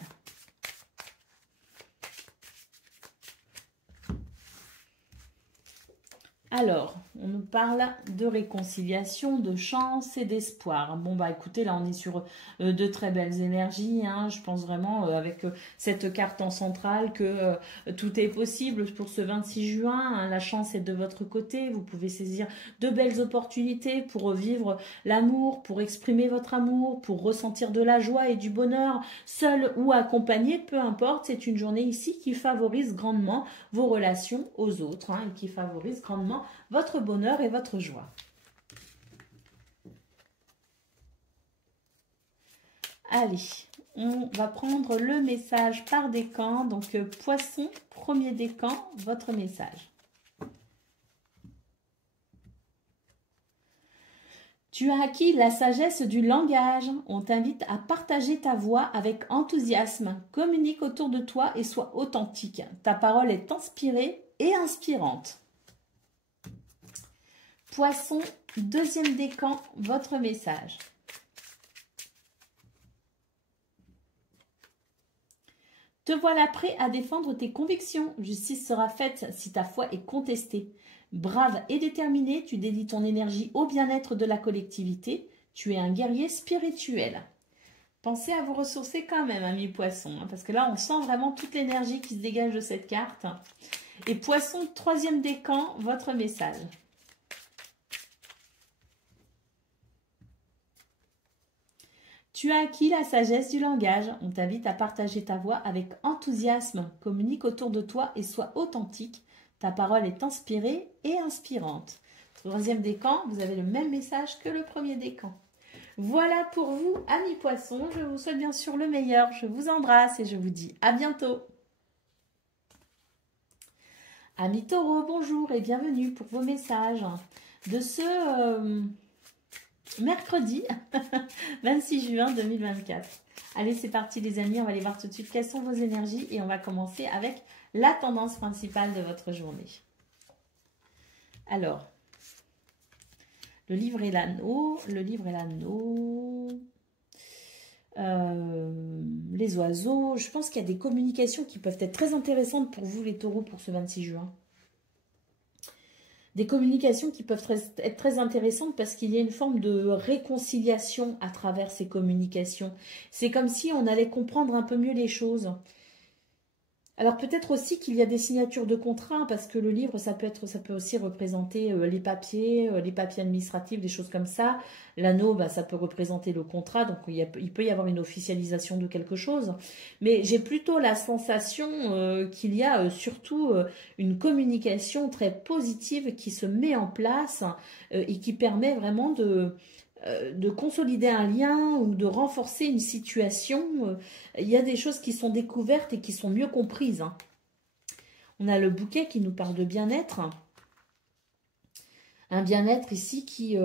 Alors, on nous parle de réconciliation, de chance et d'espoir. Bon, bah écoutez, là on est sur de très belles énergies. Hein. Je pense vraiment avec cette carte en centrale que tout est possible pour ce 26 juin. Hein. La chance est de votre côté. Vous pouvez saisir de belles opportunités pour vivre l'amour, pour exprimer votre amour, pour ressentir de la joie et du bonheur, seul ou accompagné, peu importe. C'est une journée ici qui favorise grandement vos relations aux autres hein, et qui favorise grandement votre bonheur et votre joie. Allez, on va prendre le message par décan. Donc, poisson, premier décan, votre message. Tu as acquis la sagesse du langage. On t'invite à partager ta voix avec enthousiasme. Communique autour de toi et sois authentique. Ta parole est inspirée et inspirante. Poisson, deuxième décan, votre message. Te voilà prêt à défendre tes convictions. Justice sera faite si ta foi est contestée. Brave et déterminé, tu dédies ton énergie au bien-être de la collectivité. Tu es un guerrier spirituel. Pensez à vous ressourcer quand même, amis poissons, hein, parce que là, on sent vraiment toute l'énergie qui se dégage de cette carte. Et poisson, troisième décan, votre message. Tu as acquis la sagesse du langage. On t'invite à partager ta voix avec enthousiasme. Communique autour de toi et sois authentique. Ta parole est inspirée et inspirante. Troisième décan, vous avez le même message que le premier décan. Voilà pour vous, amis poissons. Je vous souhaite bien sûr le meilleur. Je vous embrasse et je vous dis à bientôt. Amis taureaux, bonjour et bienvenue pour vos messages de ce mercredi 26 juin 2024. Allez, c'est parti les amis, on va aller voir tout de suite quelles sont vos énergies et on va commencer avec la tendance principale de votre journée. Alors, le livre et l'anneau, les oiseaux. Je pense qu'il y a des communications qui peuvent être très intéressantes pour vous les taureaux pour ce 26 juin. Des communications qui peuvent être très intéressantes parce qu'il y a une forme de réconciliation à travers ces communications. C'est comme si on allait comprendre un peu mieux les choses. Alors peut-être aussi qu'il y a des signatures de contrats parce que le livre, ça peut aussi représenter les papiers administratifs, des choses comme ça. L'anneau, ça peut représenter le contrat, donc il peut y avoir une officialisation de quelque chose. Mais j'ai plutôt la sensation qu'il y a surtout une communication très positive qui se met en place et qui permet vraiment de consolider un lien ou de renforcer une situation. Il y a des choses qui sont découvertes et qui sont mieux comprises. On a le bouquet qui nous parle de bien-être. Un bien-être ici qui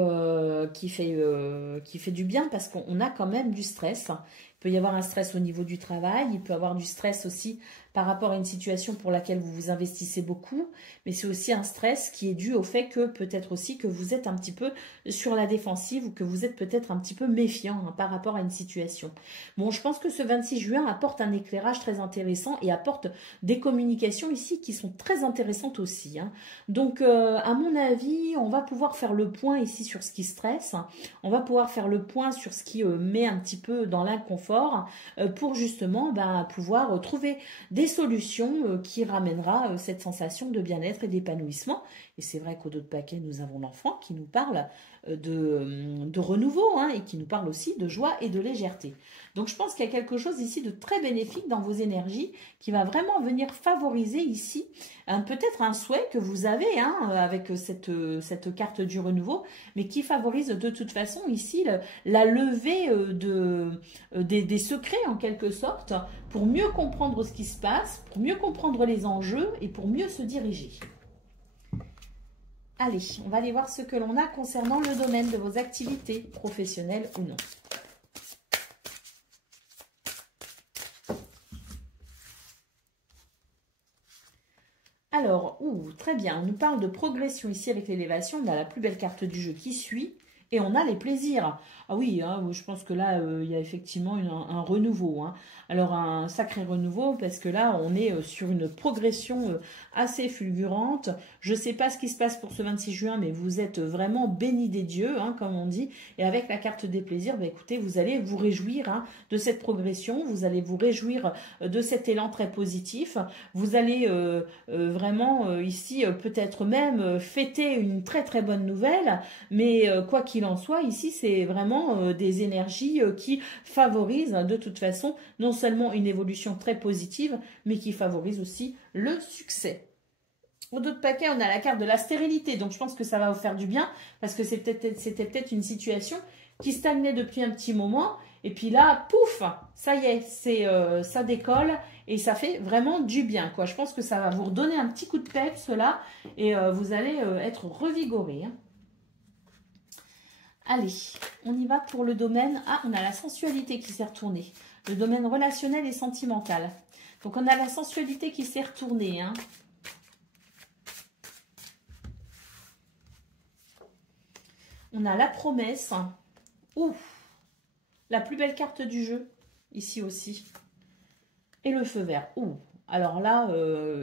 fait du bien parce qu'on a quand même du stress. Il peut y avoir un stress au niveau du travail, il peut y avoir du stress aussi par rapport à une situation pour laquelle vous vous investissez beaucoup, mais c'est aussi un stress qui est dû au fait que peut-être aussi que vous êtes un petit peu sur la défensive ou que vous êtes peut-être un petit peu méfiant par rapport à une situation. Bon, je pense que ce 26 juin apporte un éclairage très intéressant et apporte des communications ici qui sont très intéressantes aussi. Donc, à mon avis, on va pouvoir faire le point ici sur ce qui stresse, on va pouvoir faire le point sur ce qui met un petit peu dans l'inconfort pour justement pouvoir trouver des solutions qui ramènera cette sensation de bien-être et d'épanouissement. Et c'est vrai qu'au dos de paquet, nous avons l'enfant qui nous parle de renouveau et qui nous parle aussi de joie et de légèreté. Donc je pense qu'il y a quelque chose ici de très bénéfique dans vos énergies qui va vraiment venir favoriser ici peut-être un souhait que vous avez avec cette carte du renouveau, mais qui favorise de toute façon ici la levée des secrets en quelque sorte pour mieux comprendre ce qui se passe, pour mieux comprendre les enjeux et pour mieux se diriger. Allez, on va aller voir ce que l'on a concernant le domaine de vos activités, professionnelles ou non. Alors, très bien, on nous parle de progression ici avec l'élévation. On a la plus belle carte du jeu qui suit et on a les plaisirs. Ah oui, je pense que là, il y a effectivement un renouveau. Alors, un sacré renouveau parce que là, on est sur une progression assez fulgurante. Je ne sais pas ce qui se passe pour ce 26 juin, mais vous êtes vraiment bénis des dieux, comme on dit. Et avec la carte des plaisirs, écoutez, vous allez vous réjouir de cette progression. Vous allez vous réjouir de cet élan très positif. Vous allez vraiment ici peut-être même fêter une très très bonne nouvelle. Mais quoi qu'il en soit, ici, c'est vraiment des énergies qui favorisent de toute façon non seulement une évolution très positive, mais qui favorisent aussi le succès. Au dos de paquet, on a la carte de la stérilité, donc je pense que ça va vous faire du bien, parce que c'était peut-être une situation qui stagnait depuis un petit moment, et puis là, pouf, ça y est, ça décolle, et ça fait vraiment du bien, quoi. Je pense que ça va vous redonner un petit coup de peps, là, et vous allez être revigoré. Allez, on y va pour le domaine. Ah, on a la sensualité qui s'est retournée. Le domaine relationnel et sentimental. Donc, on a la sensualité qui s'est retournée. On a la promesse. La plus belle carte du jeu. Ici aussi. Et le feu vert. Alors là,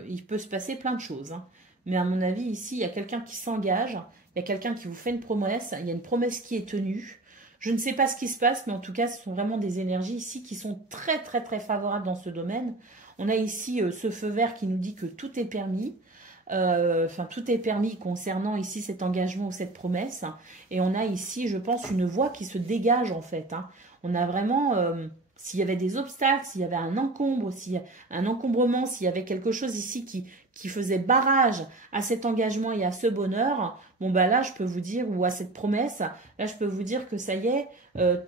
il peut se passer plein de choses. Mais à mon avis, ici, il y a quelqu'un qui s'engage. Il y a quelqu'un qui vous fait une promesse, il y a une promesse qui est tenue. Je ne sais pas ce qui se passe, mais en tout cas, ce sont vraiment des énergies ici qui sont très, très, très favorables dans ce domaine. On a ici ce feu vert qui nous dit que tout est permis. Tout est permis concernant ici cet engagement ou cette promesse. Et on a ici, je pense, une voie qui se dégage en fait. On a vraiment, s'il y avait des obstacles, s'il y avait un encombre, s'il y a un encombrement, s'il y avait quelque chose ici qui faisait barrage à cet engagement et à ce bonheur, bon ben là je peux vous dire, ou à cette promesse, là je peux vous dire que ça y est,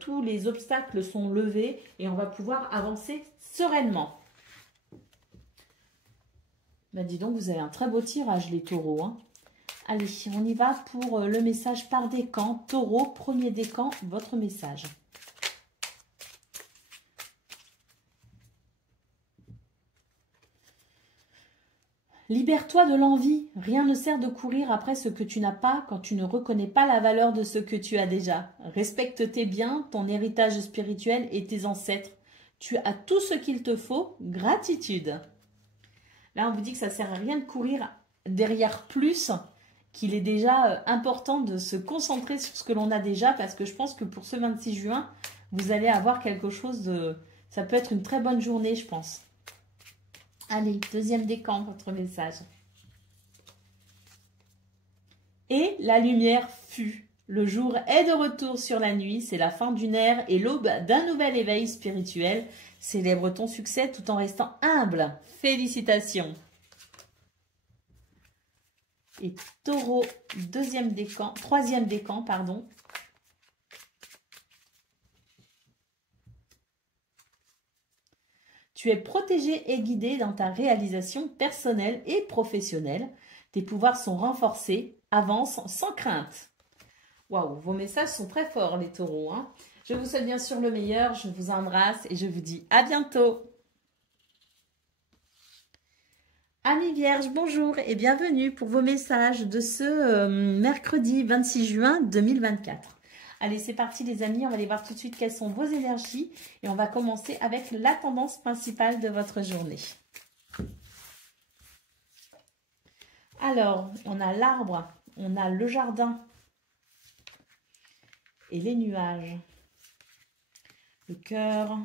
tous les obstacles sont levés et on va pouvoir avancer sereinement. Ben dis donc, vous avez un très beau tirage les taureaux, hein. Allez, on y va pour le message par décan. Taureau, premier décan, votre message. Libère-toi de l'envie. Rien ne sert de courir après ce que tu n'as pas quand tu ne reconnais pas la valeur de ce que tu as déjà. Respecte tes biens, ton héritage spirituel et tes ancêtres. Tu as tout ce qu'il te faut. Gratitude. Là, on vous dit que ça ne sert à rien de courir derrière plus, qu'il est déjà important de se concentrer sur ce que l'on a déjà, parce que je pense que pour ce 26 juin, vous allez avoir quelque chose de... Ça peut être une très bonne journée, je pense. Allez, deuxième décan, votre message. Et la lumière fut. Le jour est de retour sur la nuit, c'est la fin d'une ère et l'aube d'un nouvel éveil spirituel. Célèbre ton succès tout en restant humble. Félicitations. Et taureau, troisième décan, pardon. Tu es protégé et guidé dans ta réalisation personnelle et professionnelle. Tes pouvoirs sont renforcés. Avance sans crainte. Waouh, vos messages sont très forts les taureaux, hein. Je vous souhaite bien sûr le meilleur. Je vous embrasse et je vous dis à bientôt. Amis Vierges, bonjour et bienvenue pour vos messages de ce mercredi 26 juin 2024. Allez, c'est parti les amis, on va aller voir tout de suite quelles sont vos énergies et on va commencer avec la tendance principale de votre journée. Alors, on a l'arbre, on a le jardin et les nuages, le cœur,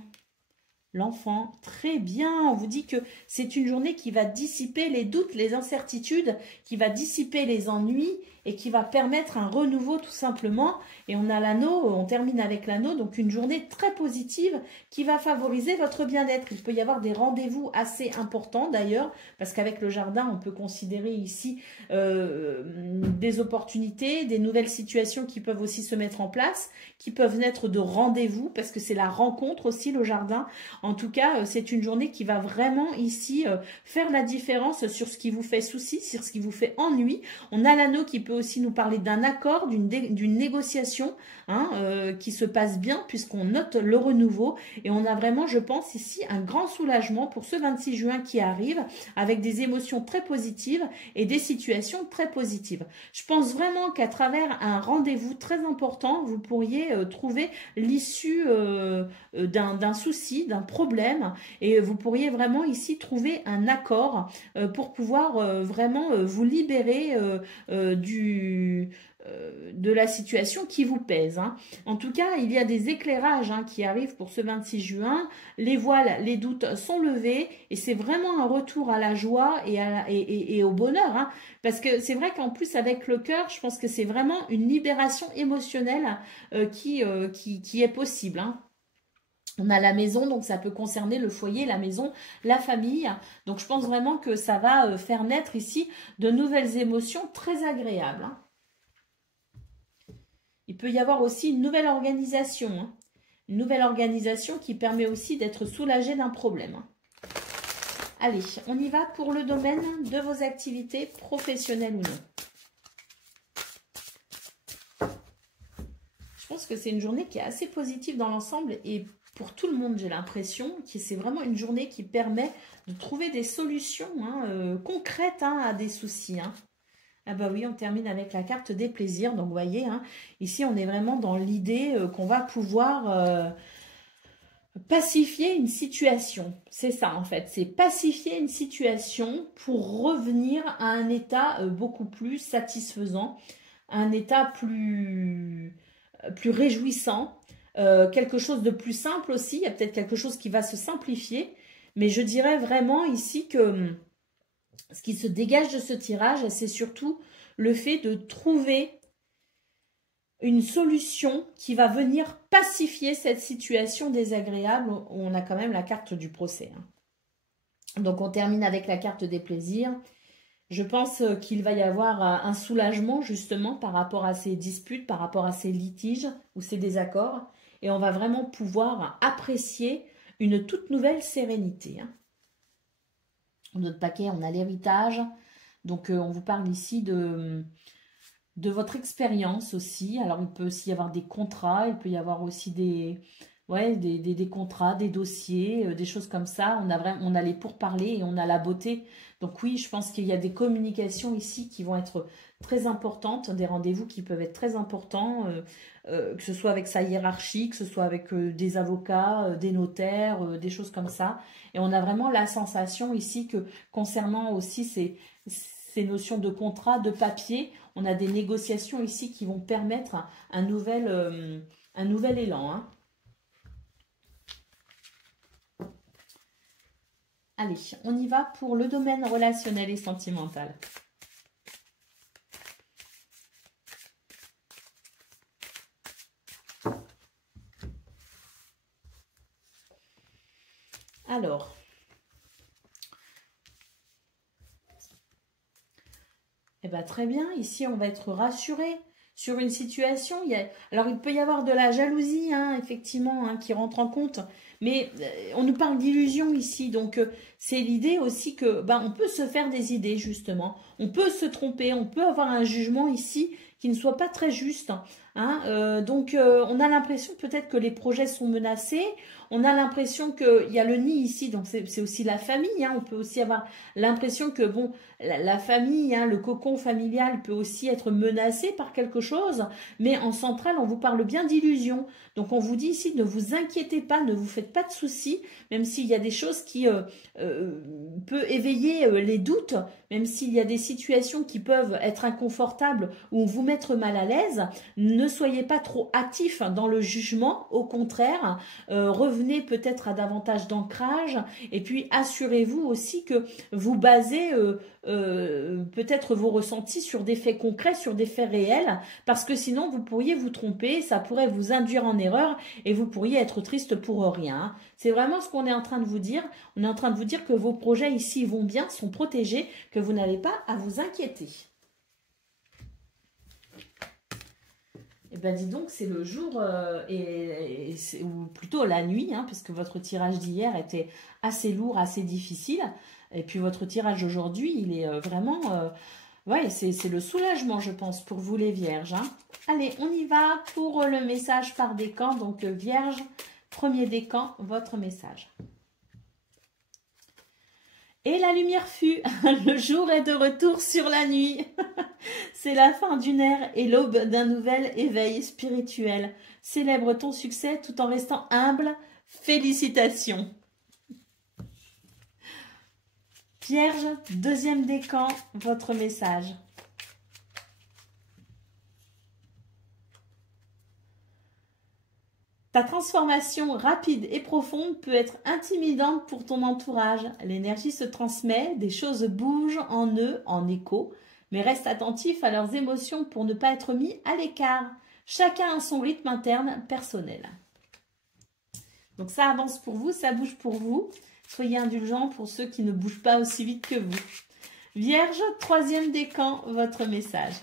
l'enfant. Très bien, on vous dit que c'est une journée qui va dissiper les doutes, les incertitudes, qui va dissiper les ennuis et qui va permettre un renouveau tout simplement. Et on a l'anneau, on termine avec l'anneau, donc une journée très positive qui va favoriser votre bien-être. Il peut y avoir des rendez-vous assez importants d'ailleurs, parce qu'avec le jardin, on peut considérer ici des opportunités, des nouvelles situations qui peuvent aussi se mettre en place, qui peuvent naître de rendez-vous, parce que c'est la rencontre aussi le jardin. En tout cas, c'est une journée qui va vraiment ici faire la différence sur ce qui vous fait souci, sur ce qui vous fait ennui. On a l'anneau qui peut aussi nous parler d'un accord, d'une négociation qui se passe bien puisqu'on note le renouveau. Et on a vraiment, je pense, ici un grand soulagement pour ce 26 juin qui arrive avec des émotions très positives et des situations très positives. Je pense vraiment qu'à travers un rendez-vous très important, vous pourriez trouver l'issue d'un souci, d'un problème et vous pourriez vraiment ici trouver un accord pour pouvoir vraiment vous libérer de la situation qui vous pèse. En tout cas, il y a des éclairages qui arrivent pour ce 26 juin. Les voiles, les doutes sont levés et c'est vraiment un retour à la joie et au bonheur. Parce que c'est vrai qu'en plus avec le cœur, je pense que c'est vraiment une libération émotionnelle qui est possible. On a la maison, donc ça peut concerner le foyer, la maison, la famille. Donc je pense vraiment que ça va faire naître ici de nouvelles émotions très agréables. Il peut y avoir aussi une nouvelle organisation. Une nouvelle organisation qui permet aussi d'être soulagé d'un problème. Allez, on y va pour le domaine de vos activités professionnelles ou non. Je pense que c'est une journée qui est assez positive dans l'ensemble et pour tout le monde, j'ai l'impression que c'est vraiment une journée qui permet de trouver des solutions concrètes à des soucis. Ah bah oui, on termine avec la carte des plaisirs. Donc, vous voyez, ici, on est vraiment dans l'idée qu'on va pouvoir pacifier une situation. C'est ça, en fait. C'est pacifier une situation pour revenir à un état beaucoup plus satisfaisant, un état plus réjouissant. Quelque chose de plus simple aussi, il y a peut-être quelque chose qui va se simplifier, mais je dirais vraiment ici que ce qui se dégage de ce tirage, c'est surtout le fait de trouver une solution qui va venir pacifier cette situation désagréable où on a quand même la carte du procès. Donc, on termine avec la carte des plaisirs. Je pense qu'il va y avoir un soulagement justement par rapport à ces disputes, par rapport à ces litiges ou ces désaccords. Et on va vraiment pouvoir apprécier une toute nouvelle sérénité. Notre paquet, on a l'héritage. Donc, on vous parle ici de votre expérience aussi. Alors, il peut aussi y avoir des contrats. Il peut y avoir aussi des contrats, des dossiers, des choses comme ça. On a les pourparlers et on a la beauté. Donc oui, je pense qu'il y a des communications ici qui vont être très importantes, des rendez-vous qui peuvent être très importants, que ce soit avec sa hiérarchie, que ce soit avec des avocats, des notaires, des choses comme ça. Et on a vraiment la sensation ici que concernant aussi ces notions de contrat, de papier, on a des négociations ici qui vont permettre un nouvel élan. Allez, on y va pour le domaine relationnel et sentimental. Alors, eh ben, très bien, ici on va être rassuré sur une situation. Alors il peut y avoir de la jalousie, effectivement, qui rentre en compte. Mais on nous parle d'illusion ici, donc c'est l'idée aussi que on peut se faire des idées justement, on peut se tromper, on peut avoir un jugement ici qui ne soit pas très juste. Donc on a l'impression peut-être que les projets sont menacés, on a l'impression qu'il y a le nid ici, donc c'est aussi la famille. On peut aussi avoir l'impression que la famille, le cocon familial peut aussi être menacé par quelque chose, mais en centrale on vous parle bien d'illusion. Donc on vous dit ici, ne vous inquiétez pas, ne vous faites pas de soucis, même s'il y a des choses qui peuvent éveiller les doutes, même s'il y a des situations qui peuvent être inconfortables ou vous mettre mal à l'aise, ne soyez pas trop hâtifs dans le jugement, au contraire, revenez peut-être à davantage d'ancrage et puis assurez-vous aussi que vous basez peut-être vos ressentis sur des faits concrets, sur des faits réels, parce que sinon vous pourriez vous tromper, ça pourrait vous induire en erreur et vous pourriez être triste pour rien. C'est vraiment ce qu'on est en train de vous dire. On est en train de vous dire que vos projets ici vont bien, sont protégés, que vous n'avez pas à vous inquiéter. Eh bien, dis donc, c'est le jour, ou plutôt la nuit, parce que votre tirage d'hier était assez lourd, assez difficile. Et puis, votre tirage d'aujourd'hui, il est vraiment... c'est le soulagement, je pense, pour vous les vierges. Allez, on y va pour le message par décan. Donc, vierge, premier décan, votre message. Et la lumière fut, le jour est de retour sur la nuit. C'est la fin d'une ère et l'aube d'un nouvel éveil spirituel. Célèbre ton succès tout en restant humble. Félicitations. Vierge, deuxième décan, votre message. Ta transformation rapide et profonde peut être intimidante pour ton entourage. L'énergie se transmet, des choses bougent en eux, en écho, mais reste attentif à leurs émotions pour ne pas être mis à l'écart. Chacun a son rythme interne personnel. Donc ça avance pour vous, ça bouge pour vous. Soyez indulgents pour ceux qui ne bougent pas aussi vite que vous. Vierge, troisième décan, votre message.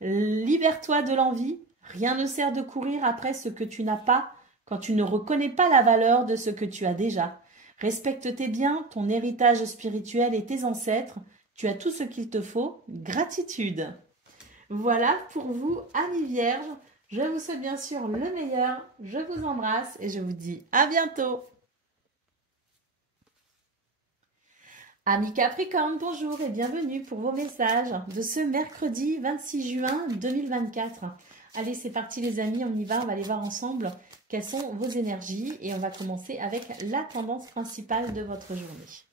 Libère-toi de l'envie. Rien ne sert de courir après ce que tu n'as pas quand tu ne reconnais pas la valeur de ce que tu as déjà. Respecte tes biens, ton héritage spirituel et tes ancêtres. Tu as tout ce qu'il te faut. Gratitude. Voilà pour vous, amis vierges. Je vous souhaite bien sûr le meilleur. Je vous embrasse et je vous dis à bientôt. Amis Capricorne, bonjour et bienvenue pour vos messages de ce mercredi 26 juin 2024. Allez, c'est parti les amis, on y va, on va aller voir ensemble quelles sont vos énergies et on va commencer avec la tendance principale de votre journée.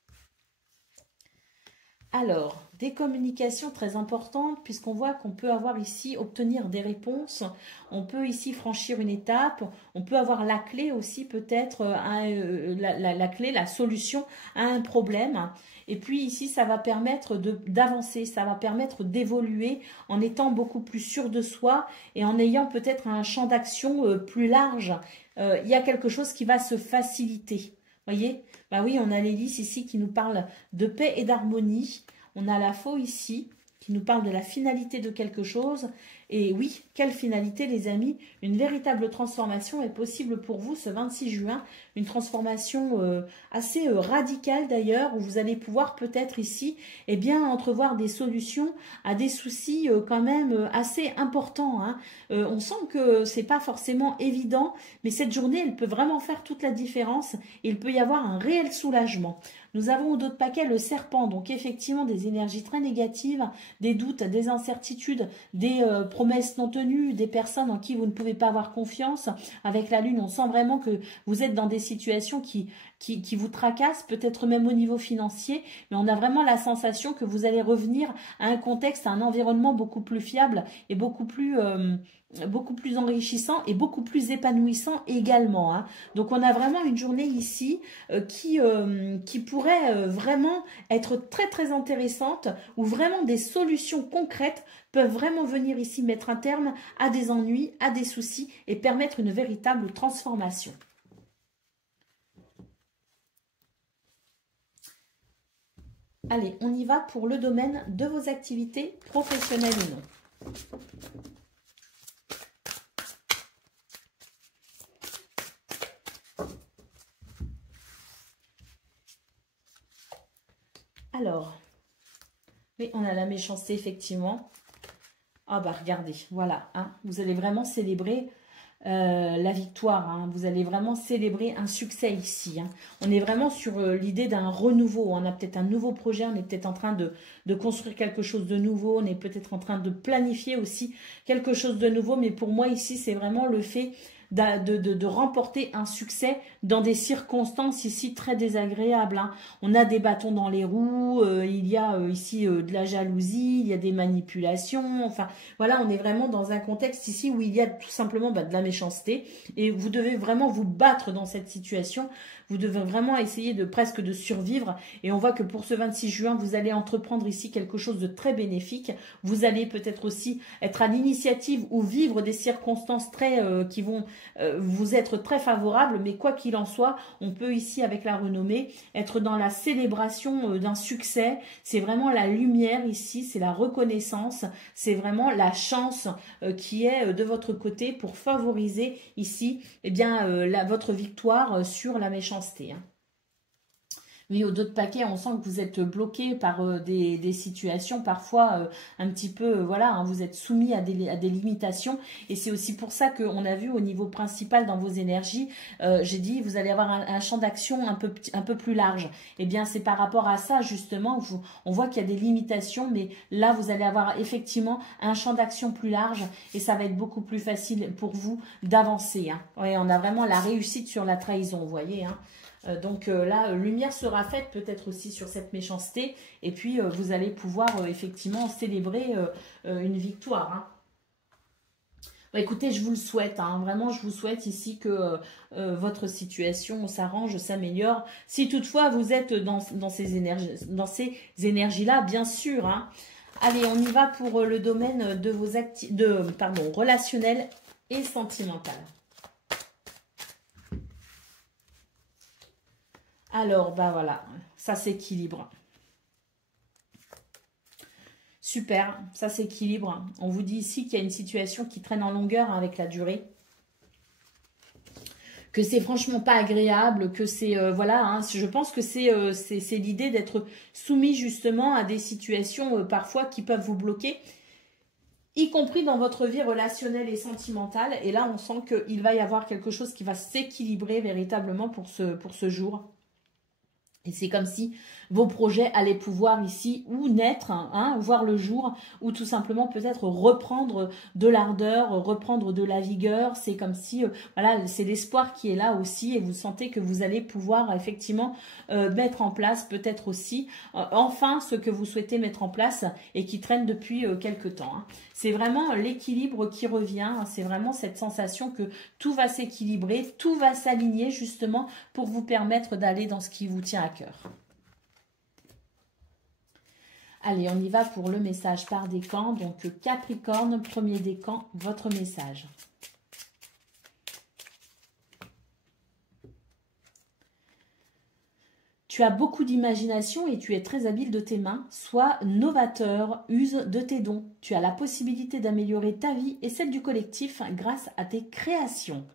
Alors, des communications très importantes, puisqu'on voit qu'on peut avoir ici, obtenir des réponses, on peut ici franchir une étape, on peut avoir la clé aussi peut-être, la clé, la solution à un problème. Et puis ici, ça va permettre d'avancer, ça va permettre d'évoluer en étant beaucoup plus sûr de soi et en ayant peut-être un champ d'action plus large. Il y a quelque chose qui va se faciliter. Voyez? Bah oui, on a l'hélice ici qui nous parle de paix et d'harmonie. On a la faux ici qui nous parle de la finalité de quelque chose. Et oui, quelle finalité les amis? Une véritable transformation est possible pour vous ce 26 juin. Une transformation assez radicale d'ailleurs, où vous allez pouvoir peut-être ici eh bien, entrevoir des solutions à des soucis quand même assez importants. Hein. On sent que c'est pas forcément évident, mais cette journée, elle peut vraiment faire toute la différence. Et il peut y avoir un réel soulagement. Nous avons d'autres paquets le serpent, donc effectivement des énergies très négatives, des doutes, des incertitudes, des promesses non tenues, des personnes en qui vous ne pouvez pas avoir confiance. Avec la lune, on sent vraiment que vous êtes dans des situations qui vous tracassent, peut-être même au niveau financier, mais on a vraiment la sensation que vous allez revenir à un contexte, à un environnement beaucoup plus fiable et beaucoup plus enrichissant et beaucoup plus épanouissant également. Hein. Donc on a vraiment une journée ici qui pourrait vraiment être très très intéressante, où vraiment des solutions concrètes peuvent vraiment venir ici mettre un terme à des ennuis, à des soucis et permettre une véritable transformation. Allez, on y va pour le domaine de vos activités professionnelles ou non. Alors, oui, on a la méchanceté, effectivement. Ah bah regardez, voilà, hein, vous allez vraiment célébrer la victoire. Hein, vous allez vraiment célébrer un succès ici. Hein. On est vraiment sur l'idée d'un renouveau. On a peut-être un nouveau projet, on est peut-être en train de construire quelque chose de nouveau. On est peut-être en train de planifier aussi quelque chose de nouveau. Mais pour moi ici, c'est vraiment le fait de remporter un succès dans des circonstances ici très désagréables. Hein. On a des bâtons dans les roues, il y a ici de la jalousie, il y a des manipulations. Enfin, voilà, on est vraiment dans un contexte ici où il y a tout simplement de la méchanceté. Et vous devez vraiment vous battre dans cette situation. Vous devez vraiment essayer presque de survivre. Et on voit que pour ce 26 juin, vous allez entreprendre ici quelque chose de très bénéfique. Vous allez peut-être aussi être à l'initiative ou vivre des circonstances qui vont vous être très favorables. Mais quoi qu'il en soit, on peut ici, avec la renommée, être dans la célébration d'un succès. C'est vraiment la lumière ici, c'est la reconnaissance. C'est vraiment la chance qui est de votre côté pour favoriser ici eh bien, votre victoire sur la méchanceté. Hein. Oui, au d'autres paquets, on sent que vous êtes bloqué par des situations parfois un petit peu, voilà, hein, vous êtes soumis à des limitations. Et c'est aussi pour ça qu'on a vu au niveau principal dans vos énergies, j'ai dit, vous allez avoir un champ d'action un peu plus large. Eh bien, c'est par rapport à ça, justement, on voit qu'il y a des limitations, mais là, vous allez avoir effectivement un champ d'action plus large et ça va être beaucoup plus facile pour vous d'avancer. Hein. Ouais, on a vraiment la réussite sur la trahison, vous voyez, hein. Donc là, lumière sera faite peut-être aussi sur cette méchanceté. Et puis, vous allez pouvoir effectivement célébrer une victoire. Hein. Bah, écoutez, je vous le souhaite. Hein, vraiment, je vous souhaite ici que votre situation s'arrange, s'améliore. Si toutefois, vous êtes dans ces énergies-là, bien sûr. Hein. Allez, on y va pour le domaine de vos relationnel et sentimental. Alors, bah voilà, ça s'équilibre. Super, ça s'équilibre. On vous dit ici qu'il y a une situation qui traîne en longueur avec la durée. Que c'est franchement pas agréable, que c'est, voilà, hein, je pense que c'est l'idée d'être soumis justement à des situations parfois qui peuvent vous bloquer, y compris dans votre vie relationnelle et sentimentale. Et là, on sent qu'il va y avoir quelque chose qui va s'équilibrer véritablement pour ce jour. Et c'est comme si vos projets allaient pouvoir ici ou naître, hein, voir le jour, ou tout simplement peut-être reprendre de l'ardeur, reprendre de la vigueur. C'est comme si, voilà, c'est l'espoir qui est là aussi et vous sentez que vous allez pouvoir effectivement mettre en place peut-être aussi enfin ce que vous souhaitez mettre en place et qui traîne depuis quelque temps. Hein. C'est vraiment l'équilibre qui revient, hein, c'est vraiment cette sensation que tout va s'équilibrer, tout va s'aligner justement pour vous permettre d'aller dans ce qui vous tient à cœur. Allez, on y va pour le message par décan. Donc, Capricorne, premier décan, votre message. Tu as beaucoup d'imagination et tu es très habile de tes mains. Sois novateur, use de tes dons. Tu as la possibilité d'améliorer ta vie et celle du collectif grâce à tes créations.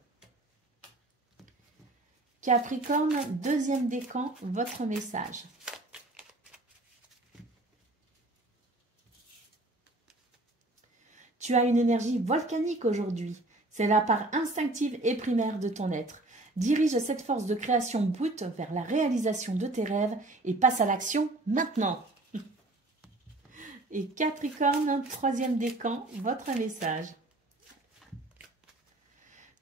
Capricorne, deuxième décan, votre message. Tu as une énergie volcanique aujourd'hui. C'est la part instinctive et primaire de ton être. Dirige cette force de création brute vers la réalisation de tes rêves et passe à l'action maintenant. Et Capricorne, troisième décan, votre message.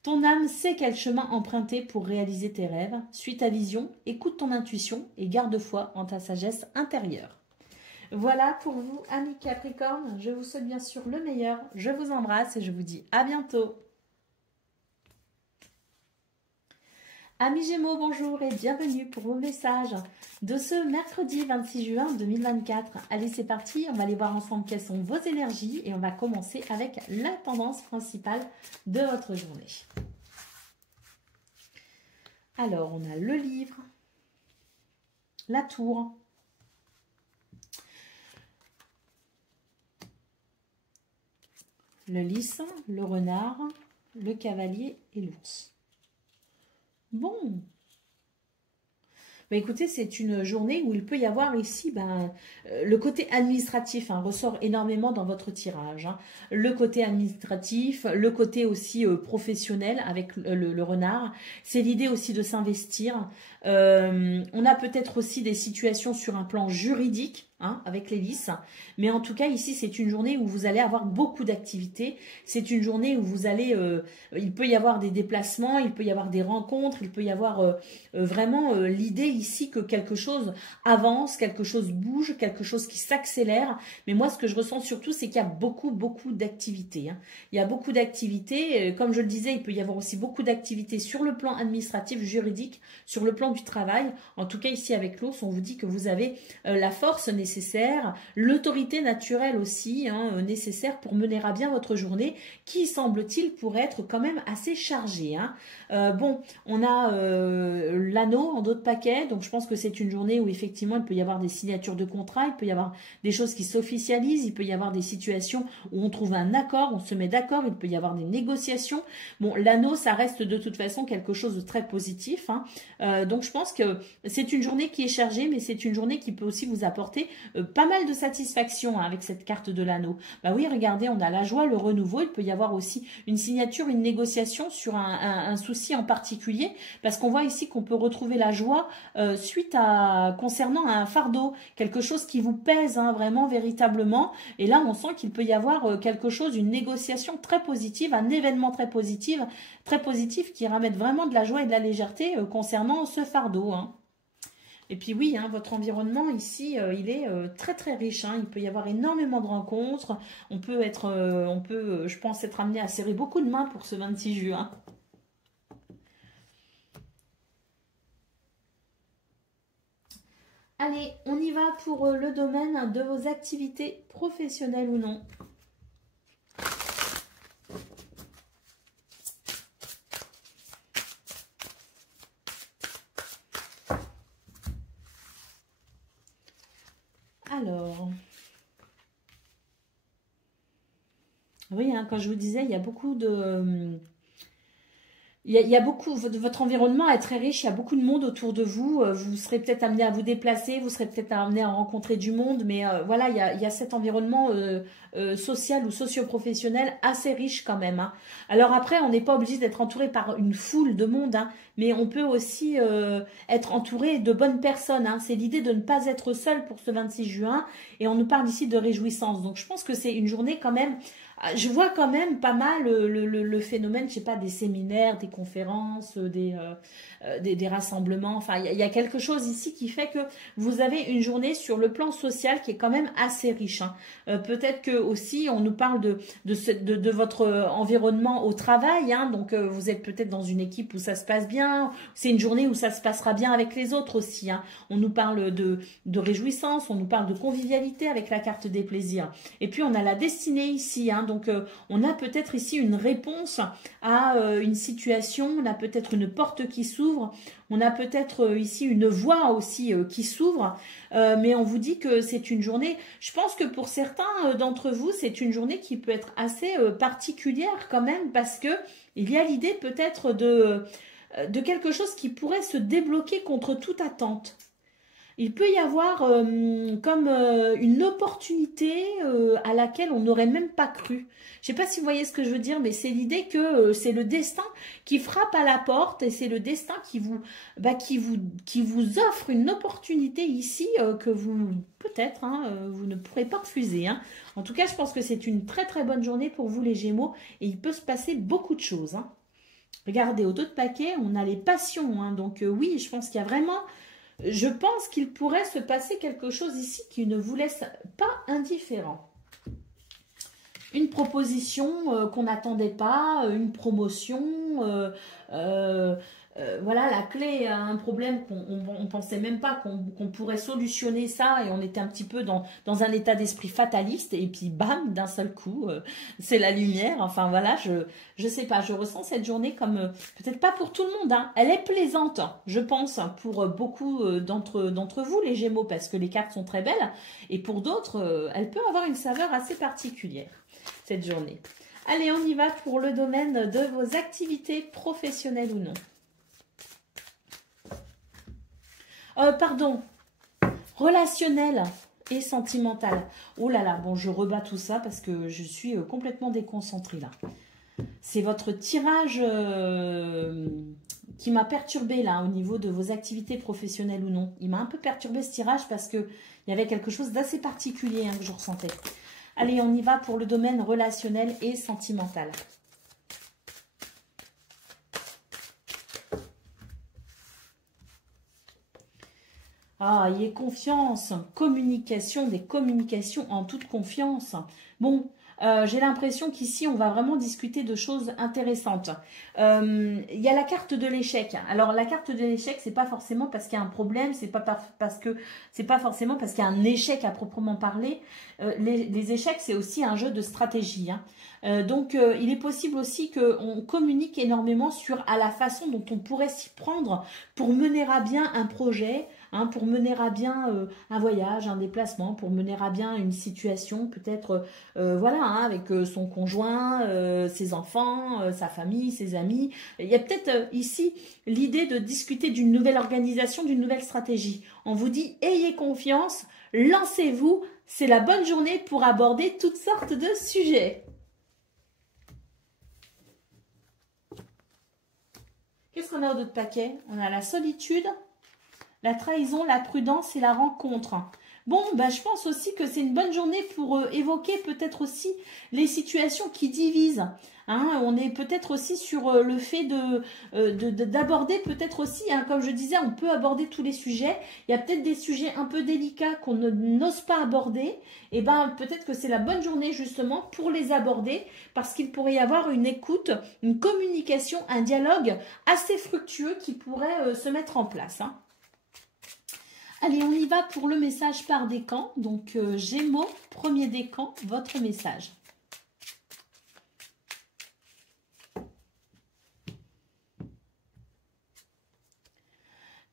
Ton âme sait quel chemin emprunter pour réaliser tes rêves. Suis ta vision, écoute ton intuition et garde foi en ta sagesse intérieure. Voilà pour vous, amis Capricorne. Je vous souhaite bien sûr le meilleur. Je vous embrasse et je vous dis à bientôt. Amis Gémeaux, bonjour et bienvenue pour vos messages de ce mercredi 26 juin 2024. Allez, c'est parti, on va aller voir ensemble quelles sont vos énergies et on va commencer avec la tendance principale de votre journée. Alors, on a le livre, la tour, le lys, le renard, le cavalier et l'ours. Bon. Écoutez, c'est une journée où il peut y avoir ici le côté administratif ressort énormément dans votre tirage. Le côté administratif, le côté aussi professionnel avec le renard. C'est l'idée aussi de s'investir. On a peut-être aussi des situations sur un plan juridique. Avec les lys. Mais en tout cas, ici, c'est une journée où vous allez avoir beaucoup d'activités. C'est une journée où vous allez... il peut y avoir des déplacements, il peut y avoir des rencontres, il peut y avoir vraiment l'idée ici que quelque chose avance, quelque chose bouge, quelque chose qui s'accélère. Mais moi, ce que je ressens surtout, c'est qu'il y a beaucoup d'activités. Il y a beaucoup d'activités. Comme je le disais, il peut y avoir aussi beaucoup d'activités sur le plan administratif, juridique, sur le plan du travail. En tout cas, ici, avec l'ours, on vous dit que vous avez la force nécessaire, l'autorité naturelle aussi nécessaire pour mener à bien votre journée qui semble-t-il pourrait être quand même assez chargée. Bon, on a l'anneau en dos de paquet, donc je pense que c'est une journée où effectivement il peut y avoir des signatures de contrats, il peut y avoir des choses qui s'officialisent, il peut y avoir des situations où on trouve un accord, on se met d'accord, il peut y avoir des négociations. Bon, l'anneau, ça reste de toute façon quelque chose de très positif. Donc je pense que c'est une journée qui est chargée, mais c'est une journée qui peut aussi vous apporter pas mal de satisfaction avec cette carte de l'anneau. Bah oui, regardez, on a la joie, le renouveau. Il peut y avoir aussi une signature, une négociation sur un souci en particulier, parce qu'on voit ici qu'on peut retrouver la joie suite à concernant un fardeau, quelque chose qui vous pèse vraiment véritablement. Et là, on sent qu'il peut y avoir quelque chose, une négociation très positive, un événement très positif qui ramène vraiment de la joie et de la légèreté concernant ce fardeau. Et puis oui, votre environnement ici, il est très riche. Il peut y avoir énormément de rencontres. On peut, je pense, être amené à serrer beaucoup de mains pour ce 26 juin. Allez, on y va pour le domaine de vos activités professionnelles ou non. Alors, oui, quand je vous disais, il y a beaucoup de... Il y a beaucoup, votre environnement est très riche, il y a beaucoup de monde autour de vous, vous serez peut-être amené à vous déplacer, vous serez peut-être amené à rencontrer du monde, mais voilà, il y a cet environnement social ou socio-professionnel assez riche quand même. Alors après, on n'est pas obligé d'être entouré par une foule de monde, mais on peut aussi être entouré de bonnes personnes, hein. C'est l'idée de ne pas être seul pour ce 26 juin, et on nous parle ici de réjouissance. Donc je pense que c'est une journée quand même, je vois quand même pas mal le phénomène, je sais pas, des séminaires, des conférences, des rassemblements. Enfin, il y a quelque chose ici qui fait que vous avez une journée sur le plan social qui est quand même assez riche, hein. Peut-être que aussi on nous parle de votre environnement au travail, hein. Donc vous êtes peut-être dans une équipe où ça se passe bien. C'est une journée où ça se passera bien avec les autres aussi, hein. On nous parle de réjouissance, on nous parle de convivialité avec la carte des plaisirs. Et puis on a la destinée ici, hein. Donc on a peut-être ici une réponse à une situation, on a peut-être une porte qui s'ouvre, on a peut-être ici une voie aussi qui s'ouvre, mais on vous dit que c'est une journée, je pense que pour certains d'entre vous, c'est une journée qui peut être assez particulière quand même, parce que il y a l'idée peut-être de quelque chose qui pourrait se débloquer contre toute attente. Il peut y avoir comme une opportunité à laquelle on n'aurait même pas cru. Je ne sais pas si vous voyez ce que je veux dire, mais c'est l'idée que c'est le destin qui frappe à la porte, et c'est le destin qui vous offre une opportunité ici que vous, peut-être, hein, vous ne pourrez pas refuser, hein. En tout cas, je pense que c'est une très très bonne journée pour vous les Gémeaux, et il peut se passer beaucoup de choses, hein. Regardez, au dos de paquet, on a les passions, hein. Donc oui, je pense qu'il y a vraiment... Je pense qu'il pourrait se passer quelque chose ici qui ne vous laisse pas indifférent. Une proposition qu'on n'attendait pas, une promotion, voilà, la clé à un problème qu'on ne pensait même pas qu'on pourrait solutionner ça, et on était un petit peu dans un état d'esprit fataliste, et puis bam, d'un seul coup, c'est la lumière. Enfin voilà, je sais pas, je ressens cette journée comme, peut-être pas pour tout le monde, hein. Elle est plaisante, je pense, pour beaucoup d'entre vous les Gémeaux, parce que les cartes sont très belles, et pour d'autres, elle peut avoir une saveur assez particulière, cette journée. Allez, on y va pour le domaine de vos activités professionnelles ou non. Pardon, relationnel et sentimental. Oh là là, bon, je rebats tout ça parce que je suis complètement déconcentrée là. C'est votre tirage qui m'a perturbée là au niveau de vos activités professionnelles ou non. Il m'a un peu perturbé ce tirage parce qu'il y avait quelque chose d'assez particulier, hein, que je ressentais. Allez, on y va pour le domaine relationnel et sentimental. Ah, ayez confiance, communication, des communications en toute confiance. Bon, j'ai l'impression qu'ici, on va vraiment discuter de choses intéressantes. Il y a la carte de l'échec. Alors, la carte de l'échec, c'est pas forcément parce qu'il y a un problème, c'est pas forcément parce qu'il y a un échec à proprement parler. Les échecs, c'est aussi un jeu de stratégie, hein. Donc, il est possible aussi qu'on communique énormément à la façon dont on pourrait s'y prendre pour mener à bien un projet, hein, pour mener à bien un voyage, un déplacement, pour mener à bien une situation, peut-être, voilà, hein, avec son conjoint, ses enfants, sa famille, ses amis. Il y a peut-être ici l'idée de discuter d'une nouvelle organisation, d'une nouvelle stratégie. On vous dit, ayez confiance, lancez-vous, c'est la bonne journée pour aborder toutes sortes de sujets. Qu'est-ce qu'on a au dos de paquet? On a la solitude, la trahison, la prudence et la rencontre. Bon, ben, je pense aussi que c'est une bonne journée pour évoquer peut-être aussi les situations qui divisent. Hein, on est peut-être aussi sur le fait d'aborder peut-être aussi, hein, comme je disais, on peut aborder tous les sujets. Il y a peut-être des sujets un peu délicats qu'on n'ose pas aborder. Et ben peut-être que c'est la bonne journée justement pour les aborder, parce qu'il pourrait y avoir une écoute, une communication, un dialogue assez fructueux qui pourrait se mettre en place, hein. Allez, on y va pour le message par décan. Donc, Gémeaux, premier décan, votre message.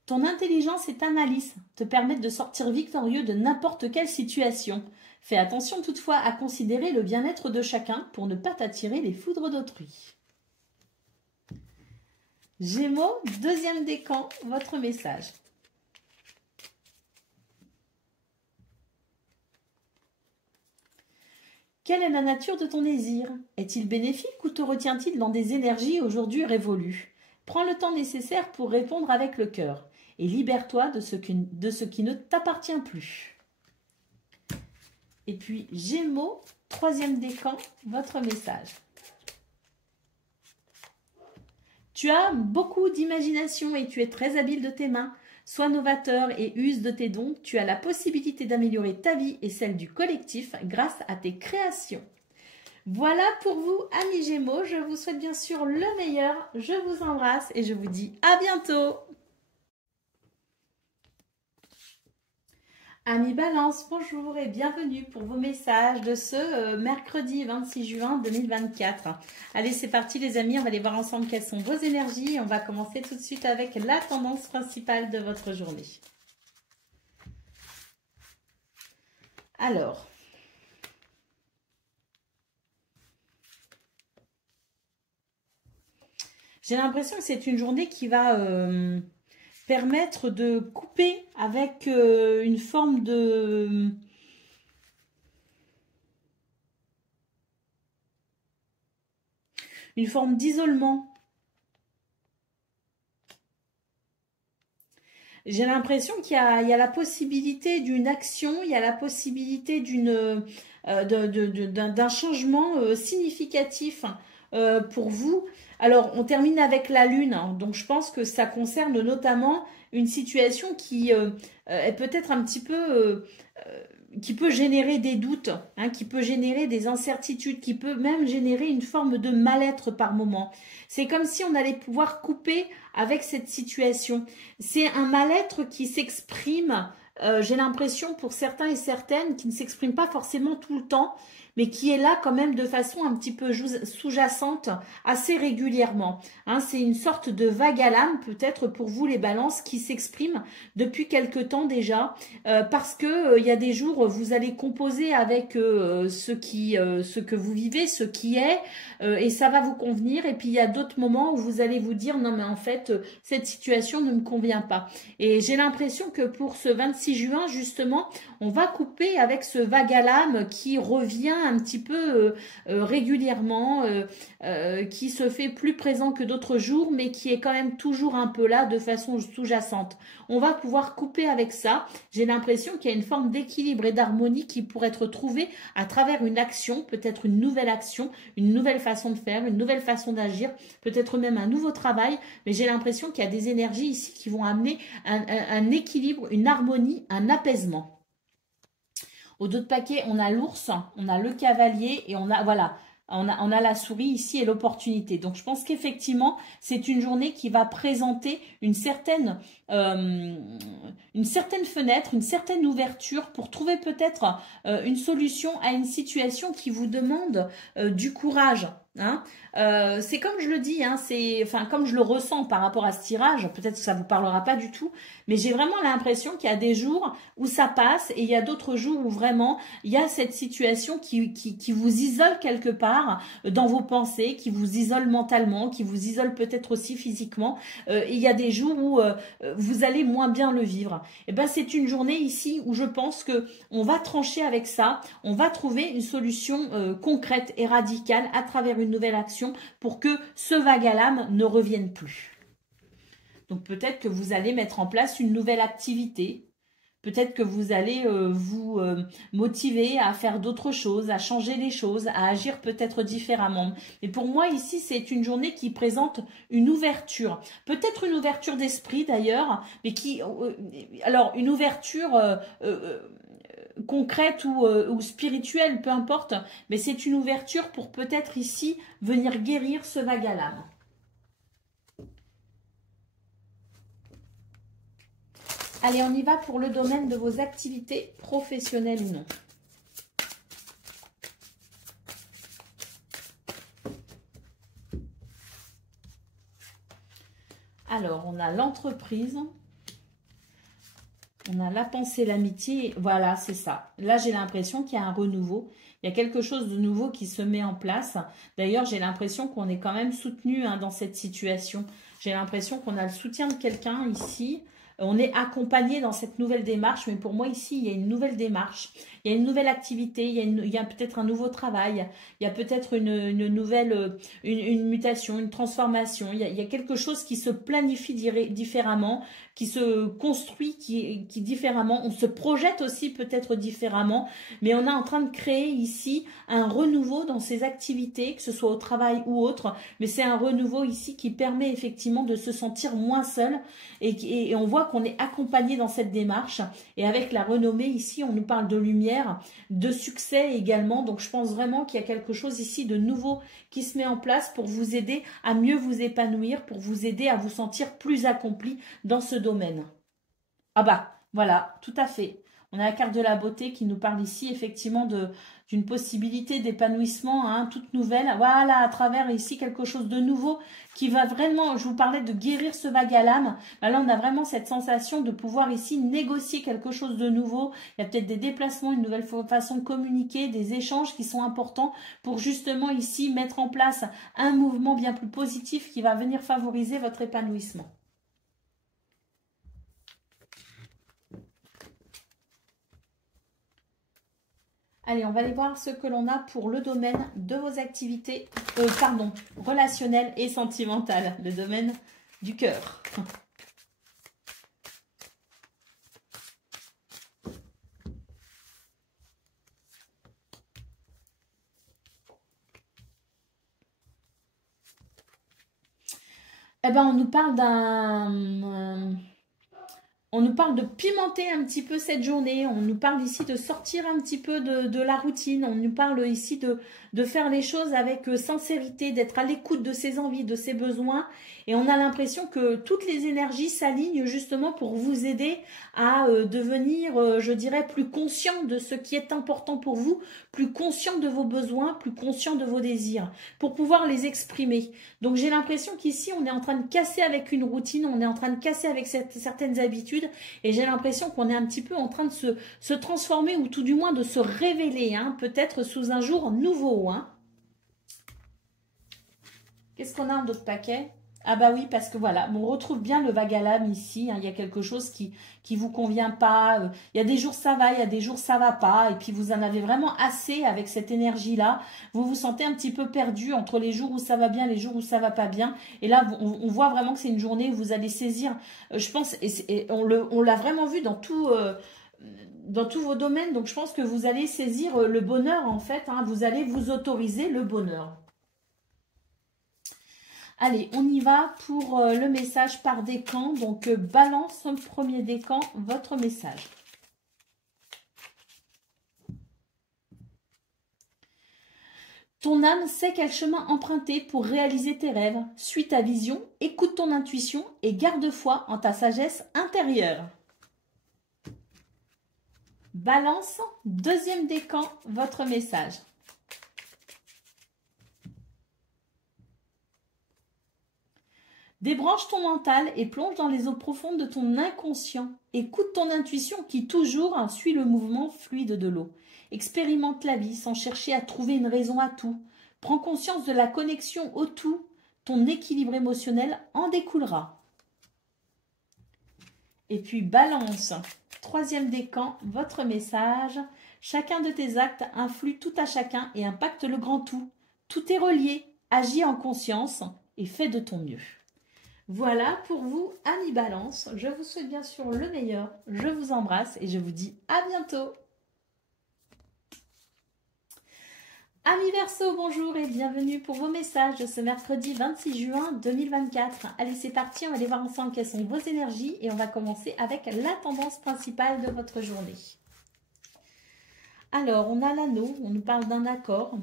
Ton intelligence et ta malice te permettent de sortir victorieux de n'importe quelle situation. Fais attention toutefois à considérer le bien-être de chacun pour ne pas t'attirer les foudres d'autrui. Gémeaux, deuxième décan, votre message. Quelle est la nature de ton désir? Est-il bénéfique ou te retient-il dans des énergies aujourd'hui révolues? Prends le temps nécessaire pour répondre avec le cœur et libère-toi de ce qui ne t'appartient plus. Et puis, Gémeaux, troisième décan, votre message. Tu as beaucoup d'imagination et tu es très habile de tes mains. Sois novateur et use de tes dons. Tu as la possibilité d'améliorer ta vie et celle du collectif grâce à tes créations. Voilà pour vous, amis Gémeaux. Je vous souhaite bien sûr le meilleur. Je vous embrasse et je vous dis à bientôt. Amis Balance, bonjour et bienvenue pour vos messages de ce mercredi 26 juin 2024. Allez, c'est parti les amis, on va aller voir ensemble quelles sont vos énergies. On va commencer tout de suite avec la tendance principale de votre journée. Alors, j'ai l'impression que c'est une journée qui va permettre de couper avec une forme de... une forme d'isolement. J'ai l'impression qu'il y a la possibilité d'une action, il y a la possibilité d'un changement significatif pour vous. Alors, on termine avec la Lune, hein, donc je pense que ça concerne notamment une situation qui est peut-être un petit peu... qui peut générer des doutes, hein, qui peut générer des incertitudes, qui peut même générer une forme de mal-être par moment. C'est comme si on allait pouvoir couper avec cette situation. C'est un mal-être qui s'exprime, j'ai l'impression pour certains et certaines, qui ne s'exprime pas forcément tout le temps, mais qui est là quand même de façon un petit peu sous-jacente assez régulièrement. Hein, c'est une sorte de vague à l'âme peut-être pour vous les balances qui s'exprime depuis quelque temps déjà parce que il y a des jours vous allez composer avec ce que vous vivez, ce qui est et ça va vous convenir et puis il y a d'autres moments où vous allez vous dire non mais en fait cette situation ne me convient pas. Et j'ai l'impression que pour ce 26 juin justement on va couper avec ce vague à l'âme qui revient un petit peu régulièrement, qui se fait plus présent que d'autres jours, mais qui est quand même toujours un peu là de façon sous-jacente. On va pouvoir couper avec ça. J'ai l'impression qu'il y a une forme d'équilibre et d'harmonie qui pourrait être trouvée à travers une action, peut-être une nouvelle action, une nouvelle façon de faire, une nouvelle façon d'agir, peut-être même un nouveau travail, mais j'ai l'impression qu'il y a des énergies ici qui vont amener un équilibre, une harmonie, un apaisement. Au dos de paquet, on a l'ours, on a le cavalier et on a, voilà, on a la souris ici et l'opportunité. Donc, je pense qu'effectivement, c'est une journée qui va présenter une certaine fenêtre, une certaine ouverture pour trouver peut-être une solution à une situation qui vous demande du courage. Hein. C'est comme je le dis, hein, comme je le ressens par rapport à ce tirage, peut-être que ça ne vous parlera pas du tout, mais j'ai vraiment l'impression qu'il y a des jours où ça passe et il y a d'autres jours où vraiment il y a cette situation qui vous isole quelque part dans vos pensées, qui vous isole mentalement, qui vous isole peut-être aussi physiquement. Et il y a des jours où vous allez moins bien le vivre. Et ben c'est une journée ici où je pense que on va trancher avec ça, on va trouver une solution concrète et radicale à travers une nouvelle action pour que ce vague à l'âme ne revienne plus. Donc peut-être que vous allez mettre en place une nouvelle activité, peut-être que vous allez vous motiver à faire d'autres choses, à changer les choses, à agir peut-être différemment. Mais pour moi ici c'est une journée qui présente une ouverture, peut-être une ouverture d'esprit d'ailleurs, mais qui, alors une ouverture concrète ou spirituelle, peu importe, mais c'est une ouverture pour peut-être ici venir guérir ce vague à l'âme. Allez, on y va pour le domaine de vos activités professionnelles ou non. Alors, on a l'entreprise. On a la pensée, l'amitié, voilà, c'est ça. Là, j'ai l'impression qu'il y a un renouveau. Il y a quelque chose de nouveau qui se met en place. D'ailleurs, j'ai l'impression qu'on est quand même soutenu hein, dans cette situation. J'ai l'impression qu'on a le soutien de quelqu'un ici. On est accompagné dans cette nouvelle démarche, mais pour moi ici, il y a une nouvelle démarche, il y a une nouvelle activité, il y a peut-être un nouveau travail, il y a peut-être une nouvelle, une mutation, une transformation, il y a quelque chose qui se planifie différemment, qui se construit qui différemment, on se projette aussi peut-être différemment, mais on est en train de créer ici un renouveau dans ces activités, que ce soit au travail ou autre, mais c'est un renouveau ici qui permet effectivement de se sentir moins seul et on voit qu'on est accompagné dans cette démarche et avec la renommée ici, on nous parle de lumière, de succès également, donc je pense vraiment qu'il y a quelque chose ici de nouveau qui se met en place pour vous aider à mieux vous épanouir, pour vous aider à vous sentir plus accompli dans ce domaine. Ah bah, voilà, tout à fait. On a la carte de la beauté qui nous parle ici effectivement d'une possibilité d'épanouissement hein, toute nouvelle. Voilà, à travers ici quelque chose de nouveau qui va vraiment, je vous parlais de guérir ce vague à l'âme. Là, on a vraiment cette sensation de pouvoir ici négocier quelque chose de nouveau. Il y a peut-être des déplacements, une nouvelle façon de communiquer, des échanges qui sont importants pour justement ici mettre en place un mouvement bien plus positif qui va venir favoriser votre épanouissement. Allez, on va aller voir ce que l'on a pour le domaine de vos activités, relationnelles et sentimentales, le domaine du cœur. Eh ben, on nous parle d'un... On nous parle de pimenter un petit peu cette journée, on nous parle ici de sortir un petit peu de la routine, on nous parle ici de faire les choses avec sincérité, d'être à l'écoute de ses envies, de ses besoins. Et on a l'impression que toutes les énergies s'alignent justement pour vous aider à devenir, je dirais, plus conscient de ce qui est important pour vous, plus conscient de vos besoins, plus conscient de vos désirs, pour pouvoir les exprimer. Donc j'ai l'impression qu'ici, on est en train de casser avec une routine, on est en train de casser avec certaines habitudes, et j'ai l'impression qu'on est un petit peu en train de se transformer, ou tout du moins de se révéler, hein, peut-être sous un jour nouveau. Hein. Qu'est-ce qu'on a en d'autres paquets? Ah bah oui, parce que voilà, on retrouve bien le vague à l'âme ici, hein, il y a quelque chose qui vous convient pas, il y a des jours ça va, il y a des jours ça va pas, et puis vous en avez vraiment assez avec cette énergie-là, vous vous sentez un petit peu perdu entre les jours où ça va bien, les jours où ça va pas bien, et là on voit vraiment que c'est une journée où vous allez saisir, je pense, et on l'a vraiment vu dans tous vos domaines, donc je pense que vous allez saisir le bonheur en fait, hein, vous allez vous autoriser le bonheur. Allez, on y va pour le message par décan. Donc, balance, premier décan, votre message. Ton âme sait quel chemin emprunter pour réaliser tes rêves. Suis ta vision, écoute ton intuition et garde foi en ta sagesse intérieure. Balance, deuxième décan, votre message. Débranche ton mental et plonge dans les eaux profondes de ton inconscient. Écoute ton intuition qui toujours suit le mouvement fluide de l'eau. Expérimente la vie sans chercher à trouver une raison à tout. Prends conscience de la connexion au tout. Ton équilibre émotionnel en découlera. Et puis balance, troisième décan, votre message. Chacun de tes actes influe tout à chacun et impacte le grand tout. Tout est relié. Agis en conscience et fais de ton mieux. Voilà pour vous, amis Balance. Je vous souhaite bien sûr le meilleur. Je vous embrasse et je vous dis à bientôt. Amis Verseau, bonjour et bienvenue pour vos messages de ce mercredi 26 juin 2024. Allez, c'est parti, on va aller voir ensemble quelles sont vos énergies et on va commencer avec la tendance principale de votre journée. Alors, on a l'anneau, on nous parle d'un accord,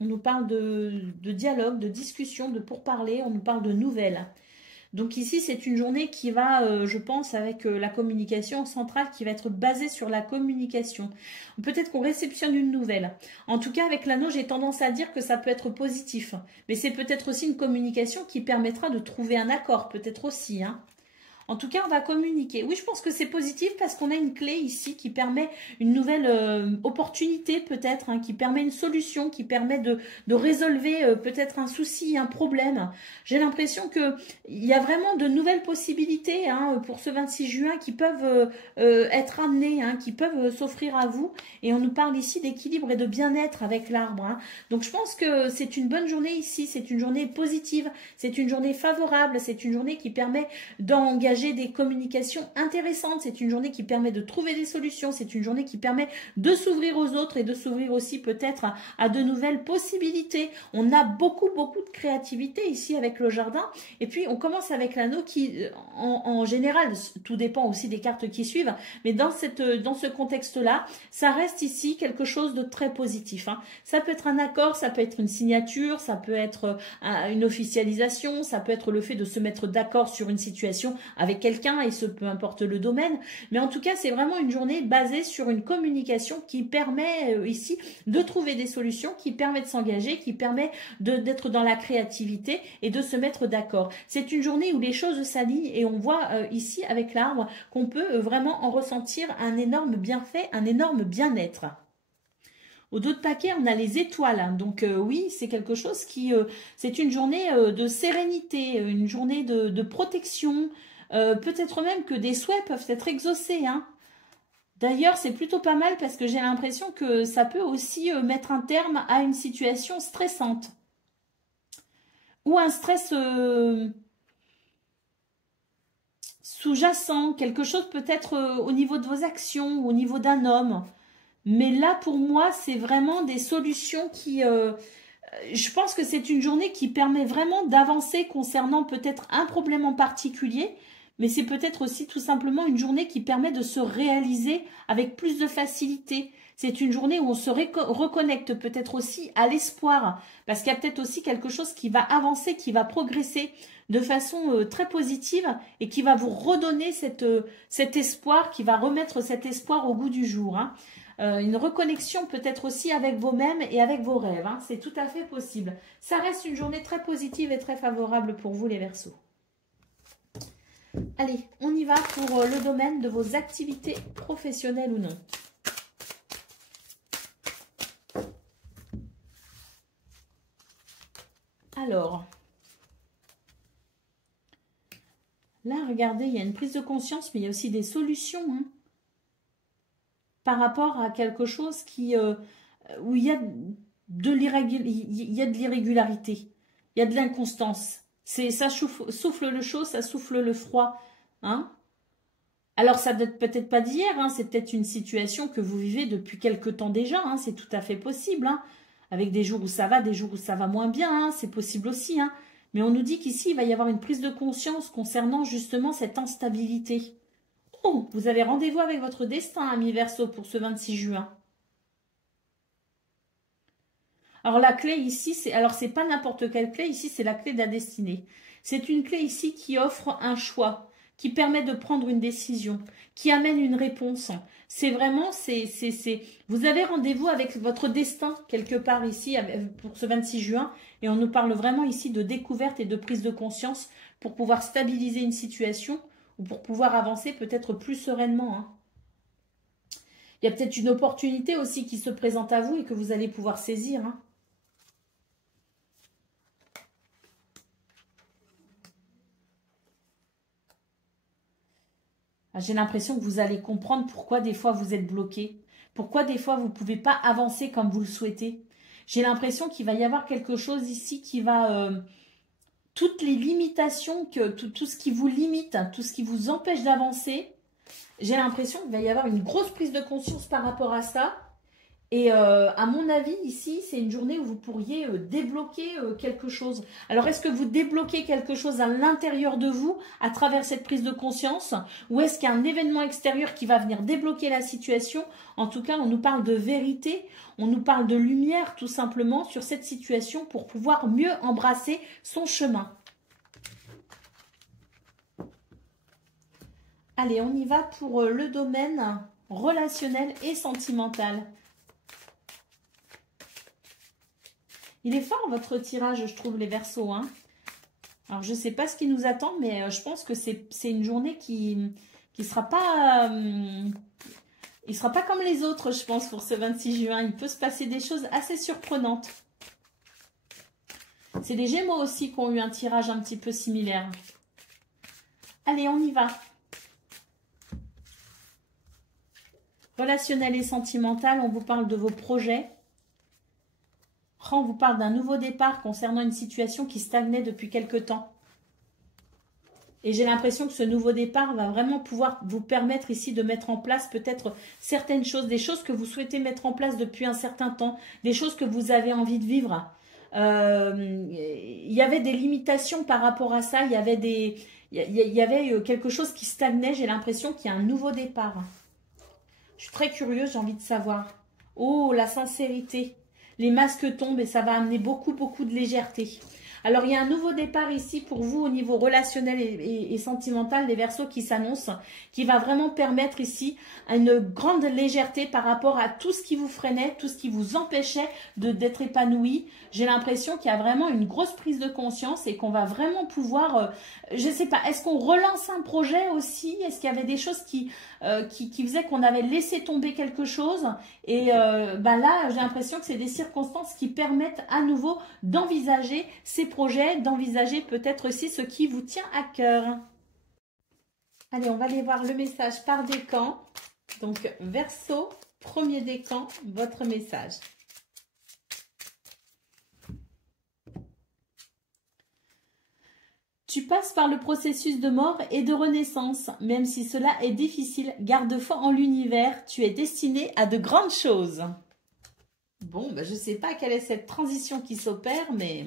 on nous parle de dialogue, de discussion, de pourparler, on nous parle de nouvelles. Donc ici, c'est une journée qui va, je pense, avec la communication centrale, qui va être basée sur la communication. Peut-être qu'on réceptionne une nouvelle. En tout cas, avec l'anneau, j'ai tendance à dire que ça peut être positif. Mais c'est peut-être aussi une communication qui permettra de trouver un accord, peut-être aussi. Hein. En tout cas, on va communiquer. Oui, je pense que c'est positif parce qu'on a une clé ici qui permet une nouvelle opportunité peut-être, hein, qui permet une solution, qui permet de résolver peut-être un souci, un problème. J'ai l'impression qu'il y a vraiment de nouvelles possibilités hein, pour ce 26 juin qui peuvent être amenées, hein, qui peuvent s'offrir à vous. Et on nous parle ici d'équilibre et de bien-être avec l'arbre. Hein. Donc je pense que c'est une bonne journée ici, c'est une journée positive, c'est une journée favorable, c'est une journée qui permet d'engager des communications intéressantes, c'est une journée qui permet de trouver des solutions, c'est une journée qui permet de s'ouvrir aux autres et de s'ouvrir aussi peut-être à de nouvelles possibilités. On a beaucoup de créativité ici avec le jardin et puis on commence avec l'anneau qui en général, tout dépend aussi des cartes qui suivent, mais dans ce contexte-là, ça reste ici quelque chose de très positif. Hein. Ça peut être un accord, ça peut être une signature, ça peut être une officialisation, ça peut être le fait de se mettre d'accord sur une situation avec quelqu'un et ce peu importe le domaine. Mais en tout cas, c'est vraiment une journée basée sur une communication qui permet ici de trouver des solutions, qui permet de s'engager, qui permet d'être dans la créativité et de se mettre d'accord. C'est une journée où les choses s'alignent et on voit ici avec l'arbre qu'on peut vraiment en ressentir un énorme bienfait, un énorme bien-être. Au dos de paquet, on a les étoiles. Donc oui, c'est quelque chose qui... c'est une journée de sérénité, une journée de protection. Peut-être même que des souhaits peuvent être exaucés. Hein. D'ailleurs, c'est plutôt pas mal parce que j'ai l'impression que ça peut aussi mettre un terme à une situation stressante. Ou un stress sous-jacent, quelque chose peut-être au niveau de vos actions, au niveau d'un homme. Mais là, pour moi, c'est vraiment des solutions qui... je pense que c'est une journée qui permet vraiment d'avancer concernant peut-être un problème en particulier, mais c'est peut-être aussi tout simplement une journée qui permet de se réaliser avec plus de facilité. C'est une journée où on se reconnecte peut-être aussi à l'espoir, parce qu'il y a peut-être aussi quelque chose qui va avancer, qui va progresser de façon très positive et qui va vous redonner cet espoir, qui va remettre cet espoir au goût du jour. Hein. Une reconnexion peut-être aussi avec vous-même et avec vos rêves. Hein. C'est tout à fait possible. Ça reste une journée très positive et très favorable pour vous les Verseaux. Allez, on y va pour le domaine de vos activités professionnelles ou non. Alors, là, regardez, il y a une prise de conscience, mais il y a aussi des solutions. Hein. Par rapport à quelque chose où il y a de l'irrégularité, il y a de l'inconstance. Ça souffle le chaud, ça souffle le froid. Hein. Alors, ça date peut-être pas d'hier, hein, c'est peut-être une situation que vous vivez depuis quelque temps déjà, hein, c'est tout à fait possible. Hein, avec des jours où ça va, des jours où ça va moins bien, hein, c'est possible aussi. Hein. Mais on nous dit qu'ici, il va y avoir une prise de conscience concernant justement cette instabilité. Oh, vous avez rendez-vous avec votre destin, ami Verseau, pour ce 26 juin. Alors la clé ici, c'est pas n'importe quelle clé, ici c'est la clé de la destinée. C'est une clé ici qui offre un choix, qui permet de prendre une décision, qui amène une réponse. C'est vraiment, vous avez rendez-vous avec votre destin quelque part ici pour ce 26 juin et on nous parle vraiment ici de découverte et de prise de conscience pour pouvoir stabiliser une situation ou pour pouvoir avancer peut-être plus sereinement. Hein. Il y a peut-être une opportunité aussi qui se présente à vous et que vous allez pouvoir saisir. Hein. J'ai l'impression que vous allez comprendre pourquoi des fois vous êtes bloqué, pourquoi des fois vous ne pouvez pas avancer comme vous le souhaitez. J'ai l'impression qu'il va y avoir quelque chose ici qui va... toutes les limitations, tout ce qui vous limite, tout ce qui vous empêche d'avancer, j'ai l'impression qu'il va y avoir une grosse prise de conscience par rapport à ça. Et à mon avis, ici, c'est une journée où vous pourriez débloquer quelque chose. Alors, est-ce que vous débloquez quelque chose à l'intérieur de vous à travers cette prise de conscience? Ou est-ce qu'il y a un événement extérieur qui va venir débloquer la situation? En tout cas, on nous parle de vérité, on nous parle de lumière tout simplement sur cette situation pour pouvoir mieux embrasser son chemin. Allez, on y va pour le domaine relationnel et sentimental. Il est fort votre tirage, je trouve, les Verseaux. Hein. Alors, je ne sais pas ce qui nous attend, mais je pense que c'est une journée qui sera pas... il sera pas comme les autres, je pense, pour ce 26 juin. Il peut se passer des choses assez surprenantes. C'est les Gémeaux aussi qui ont eu un tirage un petit peu similaire. Allez, on y va. Relationnel et sentimental, on vous parle de vos projets. On vous parle d'un nouveau départ concernant une situation qui stagnait depuis quelque temps. Et j'ai l'impression que ce nouveau départ va vraiment pouvoir vous permettre ici de mettre en place peut-être certaines choses, des choses que vous souhaitez mettre en place depuis un certain temps, des choses que vous avez envie de vivre. Il y avait des limitations par rapport à ça, il y avait quelque chose qui stagnait, j'ai l'impression qu'il y a un nouveau départ. Je suis très curieuse, j'ai envie de savoir. Oh, la sincérité. Les masques tombent et ça va amener beaucoup de légèreté. Alors, il y a un nouveau départ ici pour vous au niveau relationnel et sentimental, les Verseaux qui s'annoncent, qui va vraiment permettre ici une grande légèreté par rapport à tout ce qui vous freinait, tout ce qui vous empêchait d'être épanoui. J'ai l'impression qu'il y a vraiment une grosse prise de conscience et qu'on va vraiment pouvoir, je ne sais pas, est-ce qu'on relance un projet aussi? Est-ce qu'il y avait des choses qui faisaient qu'on avait laissé tomber quelque chose? Et là, j'ai l'impression que c'est des circonstances qui permettent à nouveau d'envisager ces projets, d'envisager peut-être aussi ce qui vous tient à cœur. Allez, on va aller voir le message par décan. Donc, Verseau, premier décan, votre message. Tu passes par le processus de mort et de renaissance. Même si cela est difficile, garde foi en l'univers. Tu es destiné à de grandes choses. Bon, je ne sais pas quelle est cette transition qui s'opère, mais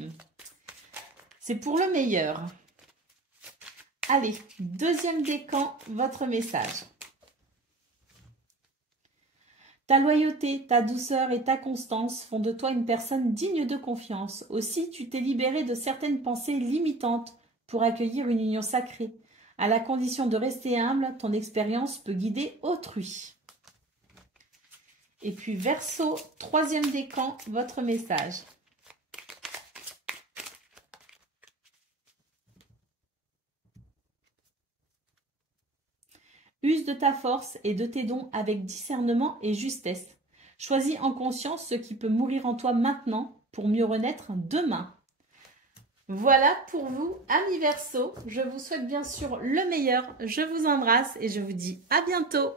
c'est pour le meilleur. Allez, deuxième décan, votre message. Ta loyauté, ta douceur et ta constance font de toi une personne digne de confiance. Aussi, tu t'es libéré de certaines pensées limitantes pour accueillir une union sacrée. À la condition de rester humble, ton expérience peut guider autrui. Et puis Verseau, troisième décan, votre message. Use de ta force et de tes dons avec discernement et justesse. Choisis en conscience ce qui peut mourir en toi maintenant pour mieux renaître demain. Voilà pour vous, amis Verseaux. Je vous souhaite bien sûr le meilleur. Je vous embrasse et je vous dis à bientôt.